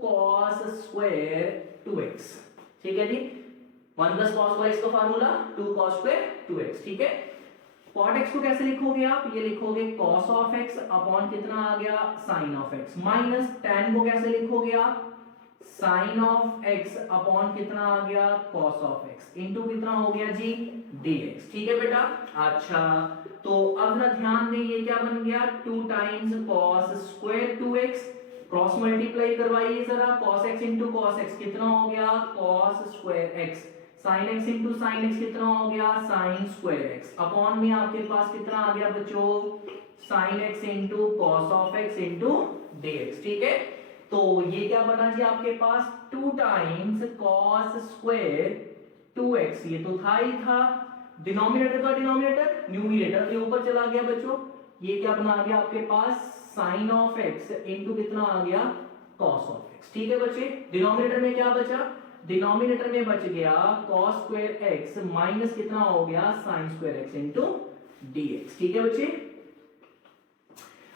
cos स्क्वायर 2x। ठीक है जी, 1 प्लस cos 4x का फार्मूला 2 cos स्क्वायर 2x। ठीक है, cot x को कैसे लिखोगे आप, ये लिखोगे cos ऑफ x अपॉन कितना आ गया sin of x, minus tan को कैसे लिखोगे आप sin ऑफ x अपॉन कितना आ गया cos ऑफ x इंटू कितना हो गया जी dx। ठीक है बेटा, अच्छा तो अब ना ध्यान दें, ये क्या बन गया 2 times cos square 2x, cross multiply करवाइए जरा, cos x into cos x कितना हो गया cos square x, sin x into sin x कितना हो गया sin स्क्वायर x, अपॉन में आपके पास कितना आ गया बच्चों sin x into cos of x into dx। ठीक है, तो ये क्या बना जी आपके पास 2 टाइम्स cos स्क्वायर 2x, ये तो था ही था, डिनोमिनेटर का डिनोमिनेटर न्यूमरेटर के ऊपर चला गया बच्चों, ये क्या बना गया आपके पास sin ऑफ x इंटू कितना आ गया cos ऑफ x। ठीक है बच्चे, डिनोमिनेटर में क्या बचा, डिनोमिनेटर में बच गया cos स्क्वायर x माइनस कितना हो गया sin square x into dx। ठीक है बच्चे,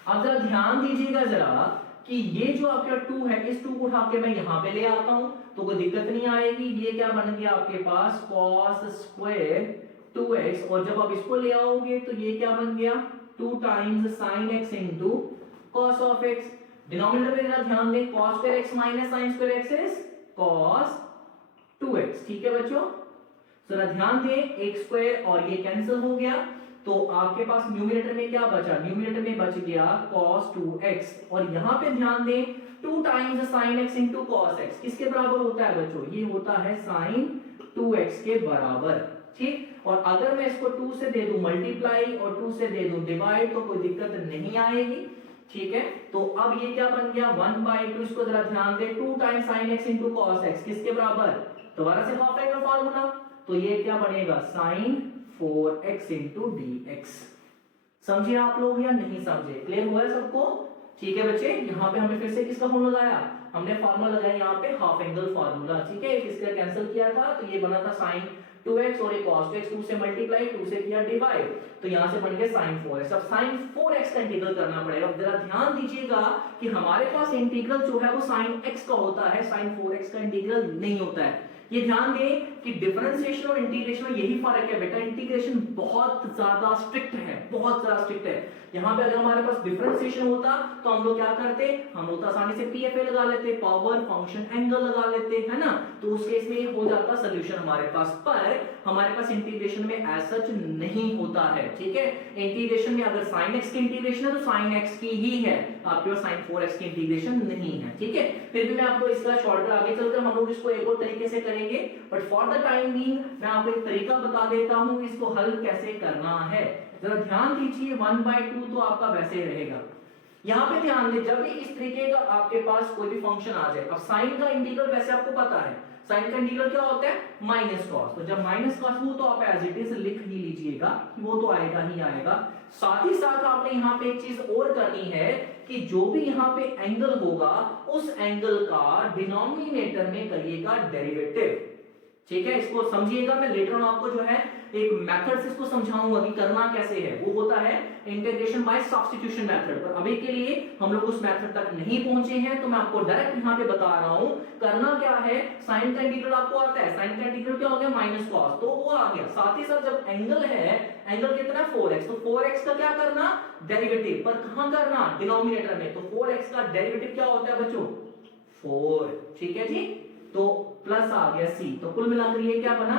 अब जरा ध्यान दीजिएगा जरा कि ये जो आपका 2 है, इस 2 को उठा के मैं यहां पे ले आता हूं तो कोई दिक्कत नहीं आएगी। ये क्या बन गया आपके पास cos स्क्वायर 2x, और जब आप इसको ले आओगे तो ये क्या बन गया 2 times sin x into cos of x। Denominator में जरा ध्यान दें, cos square x minus sin square x is cos 2x। ठीक है बच्चों, जरा ध्यान दें, एक स्क्वायर और ये कैंसिल हो गया, तो आपके पास न्यूमरेटर में क्या बचा, न्यूमरेटर में बच गया cos 2x, और यहां पे ध्यान दें 2 times sin x into cos x किसके बराबर होता है बच्चों, ये होता है sin 2x के बराबर, ठीक। और अगर मैं इसको 2 से दे दूं मल्टीप्लाई और 2 से दे दूं डिवाइड तो कोई दिक्कत नहीं आएगी, ठीक है। तो अब ये क्या बन गया 1/2, इसको जरा ध्यान दे, 2 times sin x into cos x किसके बराबर, दोबारा से हाफ एंगल फार्मूला, तो ये क्या बनेगा sin 4x into dx। समझे आप लोग या नहीं समझे, क्लियर हुआ है सबको, ठीक है बच्चे। यहाँ पे हमने फिर से किसका फॉर्मूला लगाया, हमने फार्मूला लगाया यहाँ पे हाफ एंगल फार्मूला, ठीक है। इसका कैंसिल किया था तो ये बना था sin 2x और एक cos 2x, 2 से मल्टीप्लाई 2 से किया डिवाइड, तो यहां से बन गया sin 4x। अब sin 4x का इंटीग्रल करना पड़ेगा। अब जरा ध्यान दीजिएगा कि हमारे पास इंटीग्रल जो है वो sin x का होता है, sin 4x का इंटीग्रल नहीं होता है। ये ध्यान दें कि डिफरेंशिएशन और इंटीग्रेशन में यही फर्क है बेटा, इंटीग्रेशन बहुत ज्यादा स्ट्रिक्ट है, बहुत ज्यादा स्ट्रिक्ट है। यहाँ पे अगर हमारे पास डिफरेंशिएशन होता तो हम लोग क्या करते, हम लोग आसानी से पीएफए लगा लेते, पावर फंक्शन एंगल लगा लेते, है ना, तो उस केस में हो जाता सोल्यूशन हमारे पास। पर हमारे पास इंटीग्रेशन में एज सच नहीं होता है, ठीक है। इंटीग्रेशन में अगर sin x की इंटीग्रेशन है तो sin x की ही है, आपके पास sin 4x की इंटीग्रेशन नहीं है, ठीक है। फिर भी मैं आपको इसका शॉर्टकट आगे चलकर हम लोग इसको एक और तरीके से करेंगे, but for the time being मैं आपको एक तरीका बता देता हूं इसको हल कैसे करना है। जरा ध्यान दीजिए 1/2 तो आपका वैसे रहेगा। यहां पे ध्यान दें, जब भी इस तरीके का आपके पास कोई भी फंक्शन आ जाए, अब साइन का इंटीग्रल वैसे आपको पता है, साइन का इंटीग्रल क्या होता है माइनस कॉस, तो जब माइनस कॉस हो तो आप एज इट इज लिख ही लीजिएगा, वो तो आएगा ही आएगा। साथ ही साथ आपने यहाँ पे एक चीज और करनी है कि जो भी यहाँ पे एंगल होगा उस एंगल का डिनोमिनेटर में करिएगा डेरिवेटिव, ठीक है। इसको समझिएगा, मैं लेटर ऑन आपको जो है एक मेथड से इसको समझाऊंगा कि करना कैसे है, वो होता है इंटीग्रेशन बाय सब्स्टिट्यूशन मेथड। पर अभी के लिए हम लोग उस मेथड तक नहीं पहुंचे हैं, तो मैं आपको डायरेक्ट यहाँ पे बता रहा हूं करना क्या है। साइन का इंटीग्रल आपको आता है, साइन का इंटीग्रल क्या हो गया माइनस कॉस, तो वो आ गया। साथ ही साथ जब एंगल है, एंगल कितना है 4x, तो 4x का क्या करना डेरिवेटिव, पर कहां करना डिनोमिनेटर में, तो 4x का डेरिवेटिव क्या होता है बच्चों 4, ठीक है जी। तो प्लस आ गया c, तो कुल मिलाकर ये क्या बना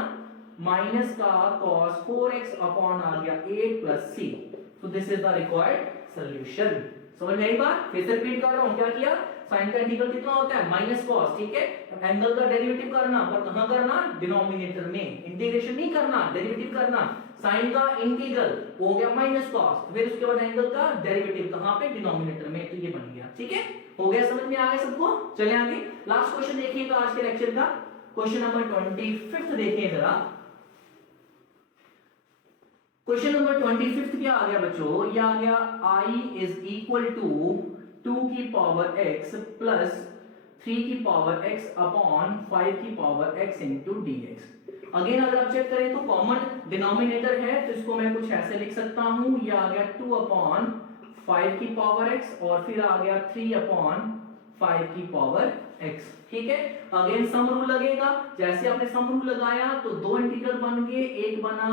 माइनस का cos 4x अपॉन आ गया 8 plus c। So this is the required solution. समझ में आई बात, फिर से रिपीट कर रहा हूं, क्या किया, साइन का इंटीग्रल कितना होता है माइनस कॉस, ठीक है। एंगल का डेरिवेटिव करना, पर कहां करना डिनोमिनेटर में, इंटीग्रेशन नहीं करना, डेरिवेटिव करना। साइन का इंटीग्रल हो गया माइनस कॉस, फिर उसके बाद एंगल का डेरिवेटिव कहां पे डिनोमिनेटर में, तो ये बन गया, ठीक है। हो गया, समझ में आ गया सबको। चले आगे, लास्ट क्वेश्चन देखिएगा आज के लेक्चर का, क्वेश्चन नंबर 25 देखिए जरा। क्वेश्चन नंबर 25 क्या आ गया बच्चों, ये आ गया i इज इक्वल टू 2 की पावर x प्लस 3 की पावर x अपॉन 5 की power x into dx। Again अगर आप चेक करें तो कॉमन डिनोमिनेटर है, तो इसको मैं कुछ ऐसे लिख सकता हूं, ये आ गया 2 अपॉन 5 की पावर x और फिर आ गया 3 अपॉन 5 की पावर x, ठीक है। अगेन सम रूल लगेगा, जैसे आपने सम रूल लगाया तो दो इंटीग्रल बन गए, एक बना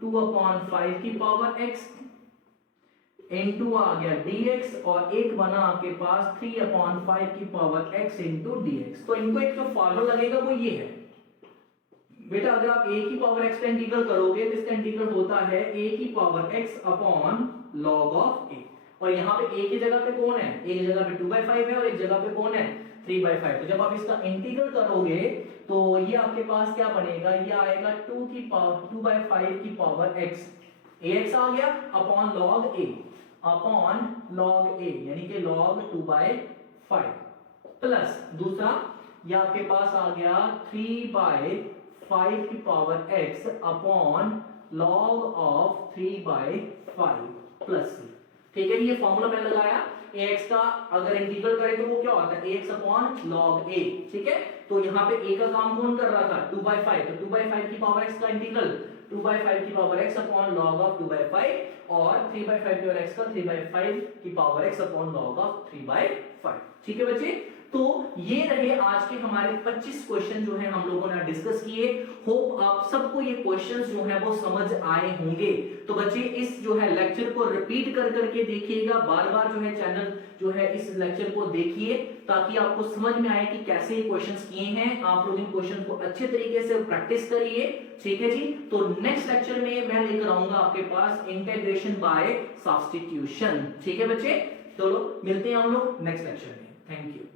2 अपॉन 5 की पावर x इनटू आ गया dx और एक बना आपके पास 3 अपॉन 5 की पावर x इनटू dx। तो इनको एक जो फार्मूला लगेगा वो ये है बेटा, अगर आप a की पावर x का इंटीग्रल करोगे तो इसका इंटीग्रल होता है a की power x upon log of a, और यहाँ पे a की जगह पे कौन है, एक जगह पे 2/5 है और एक जगह पे कौन है 3/5। तो जब आप इसका इंटीग्रल करोगे तो ये आपके पास क्या बनेगा, ये आएगा 2/5 की पावर x, ax आ गया upon log a, upon log a यानी कि log 2/5 प्लस दूसरा ये आपके पास आ गया 3/5 की power x upon log of 3/5 plus, ठीक है। ये फॉर्मूला मैंने लगाया, ax का अगर इंटीग्रल करें तो वो क्या होता है ax अपॉन log a, ठीक है। तो यहाँ पे a का काम कौन कर रहा था 2/5, तो 2/5 की पावर x का इंटीग्रल 2/5 की power x upon log of 2/5 और 3/5 की पावर x का 3/5 की power x upon log of 3/5, ठीक है बच्चे। तो ये रहे आज के हमारे 25 क्वेश्चन जो है हम लोगों ने डिस्कस किए। होप आप सबको ये क्वेश्चंस जो है वो समझ आए होंगे। तो बच्चे इस जो है लेक्चर को रिपीट कर करके देखिएगा, बार बार जो है चैनल जो है इस लेक्चर को देखिए ताकि आपको समझ में आए कि कैसे ये क्वेश्चंस किए हैं। आप लोग इन क्वेश्चन को अच्छे तरीके से प्रैक्टिस करिए, ठीक है जी। तो नेक्स्ट लेक्चर में मैं लेकर आऊंगा आपके पास इंटीग्रेशन बाय सब्स्टिट्यूशन, ठीक है बच्चे। चलो मिलते हैं हम लोग नेक्स्ट लेक्चर में। Thank you.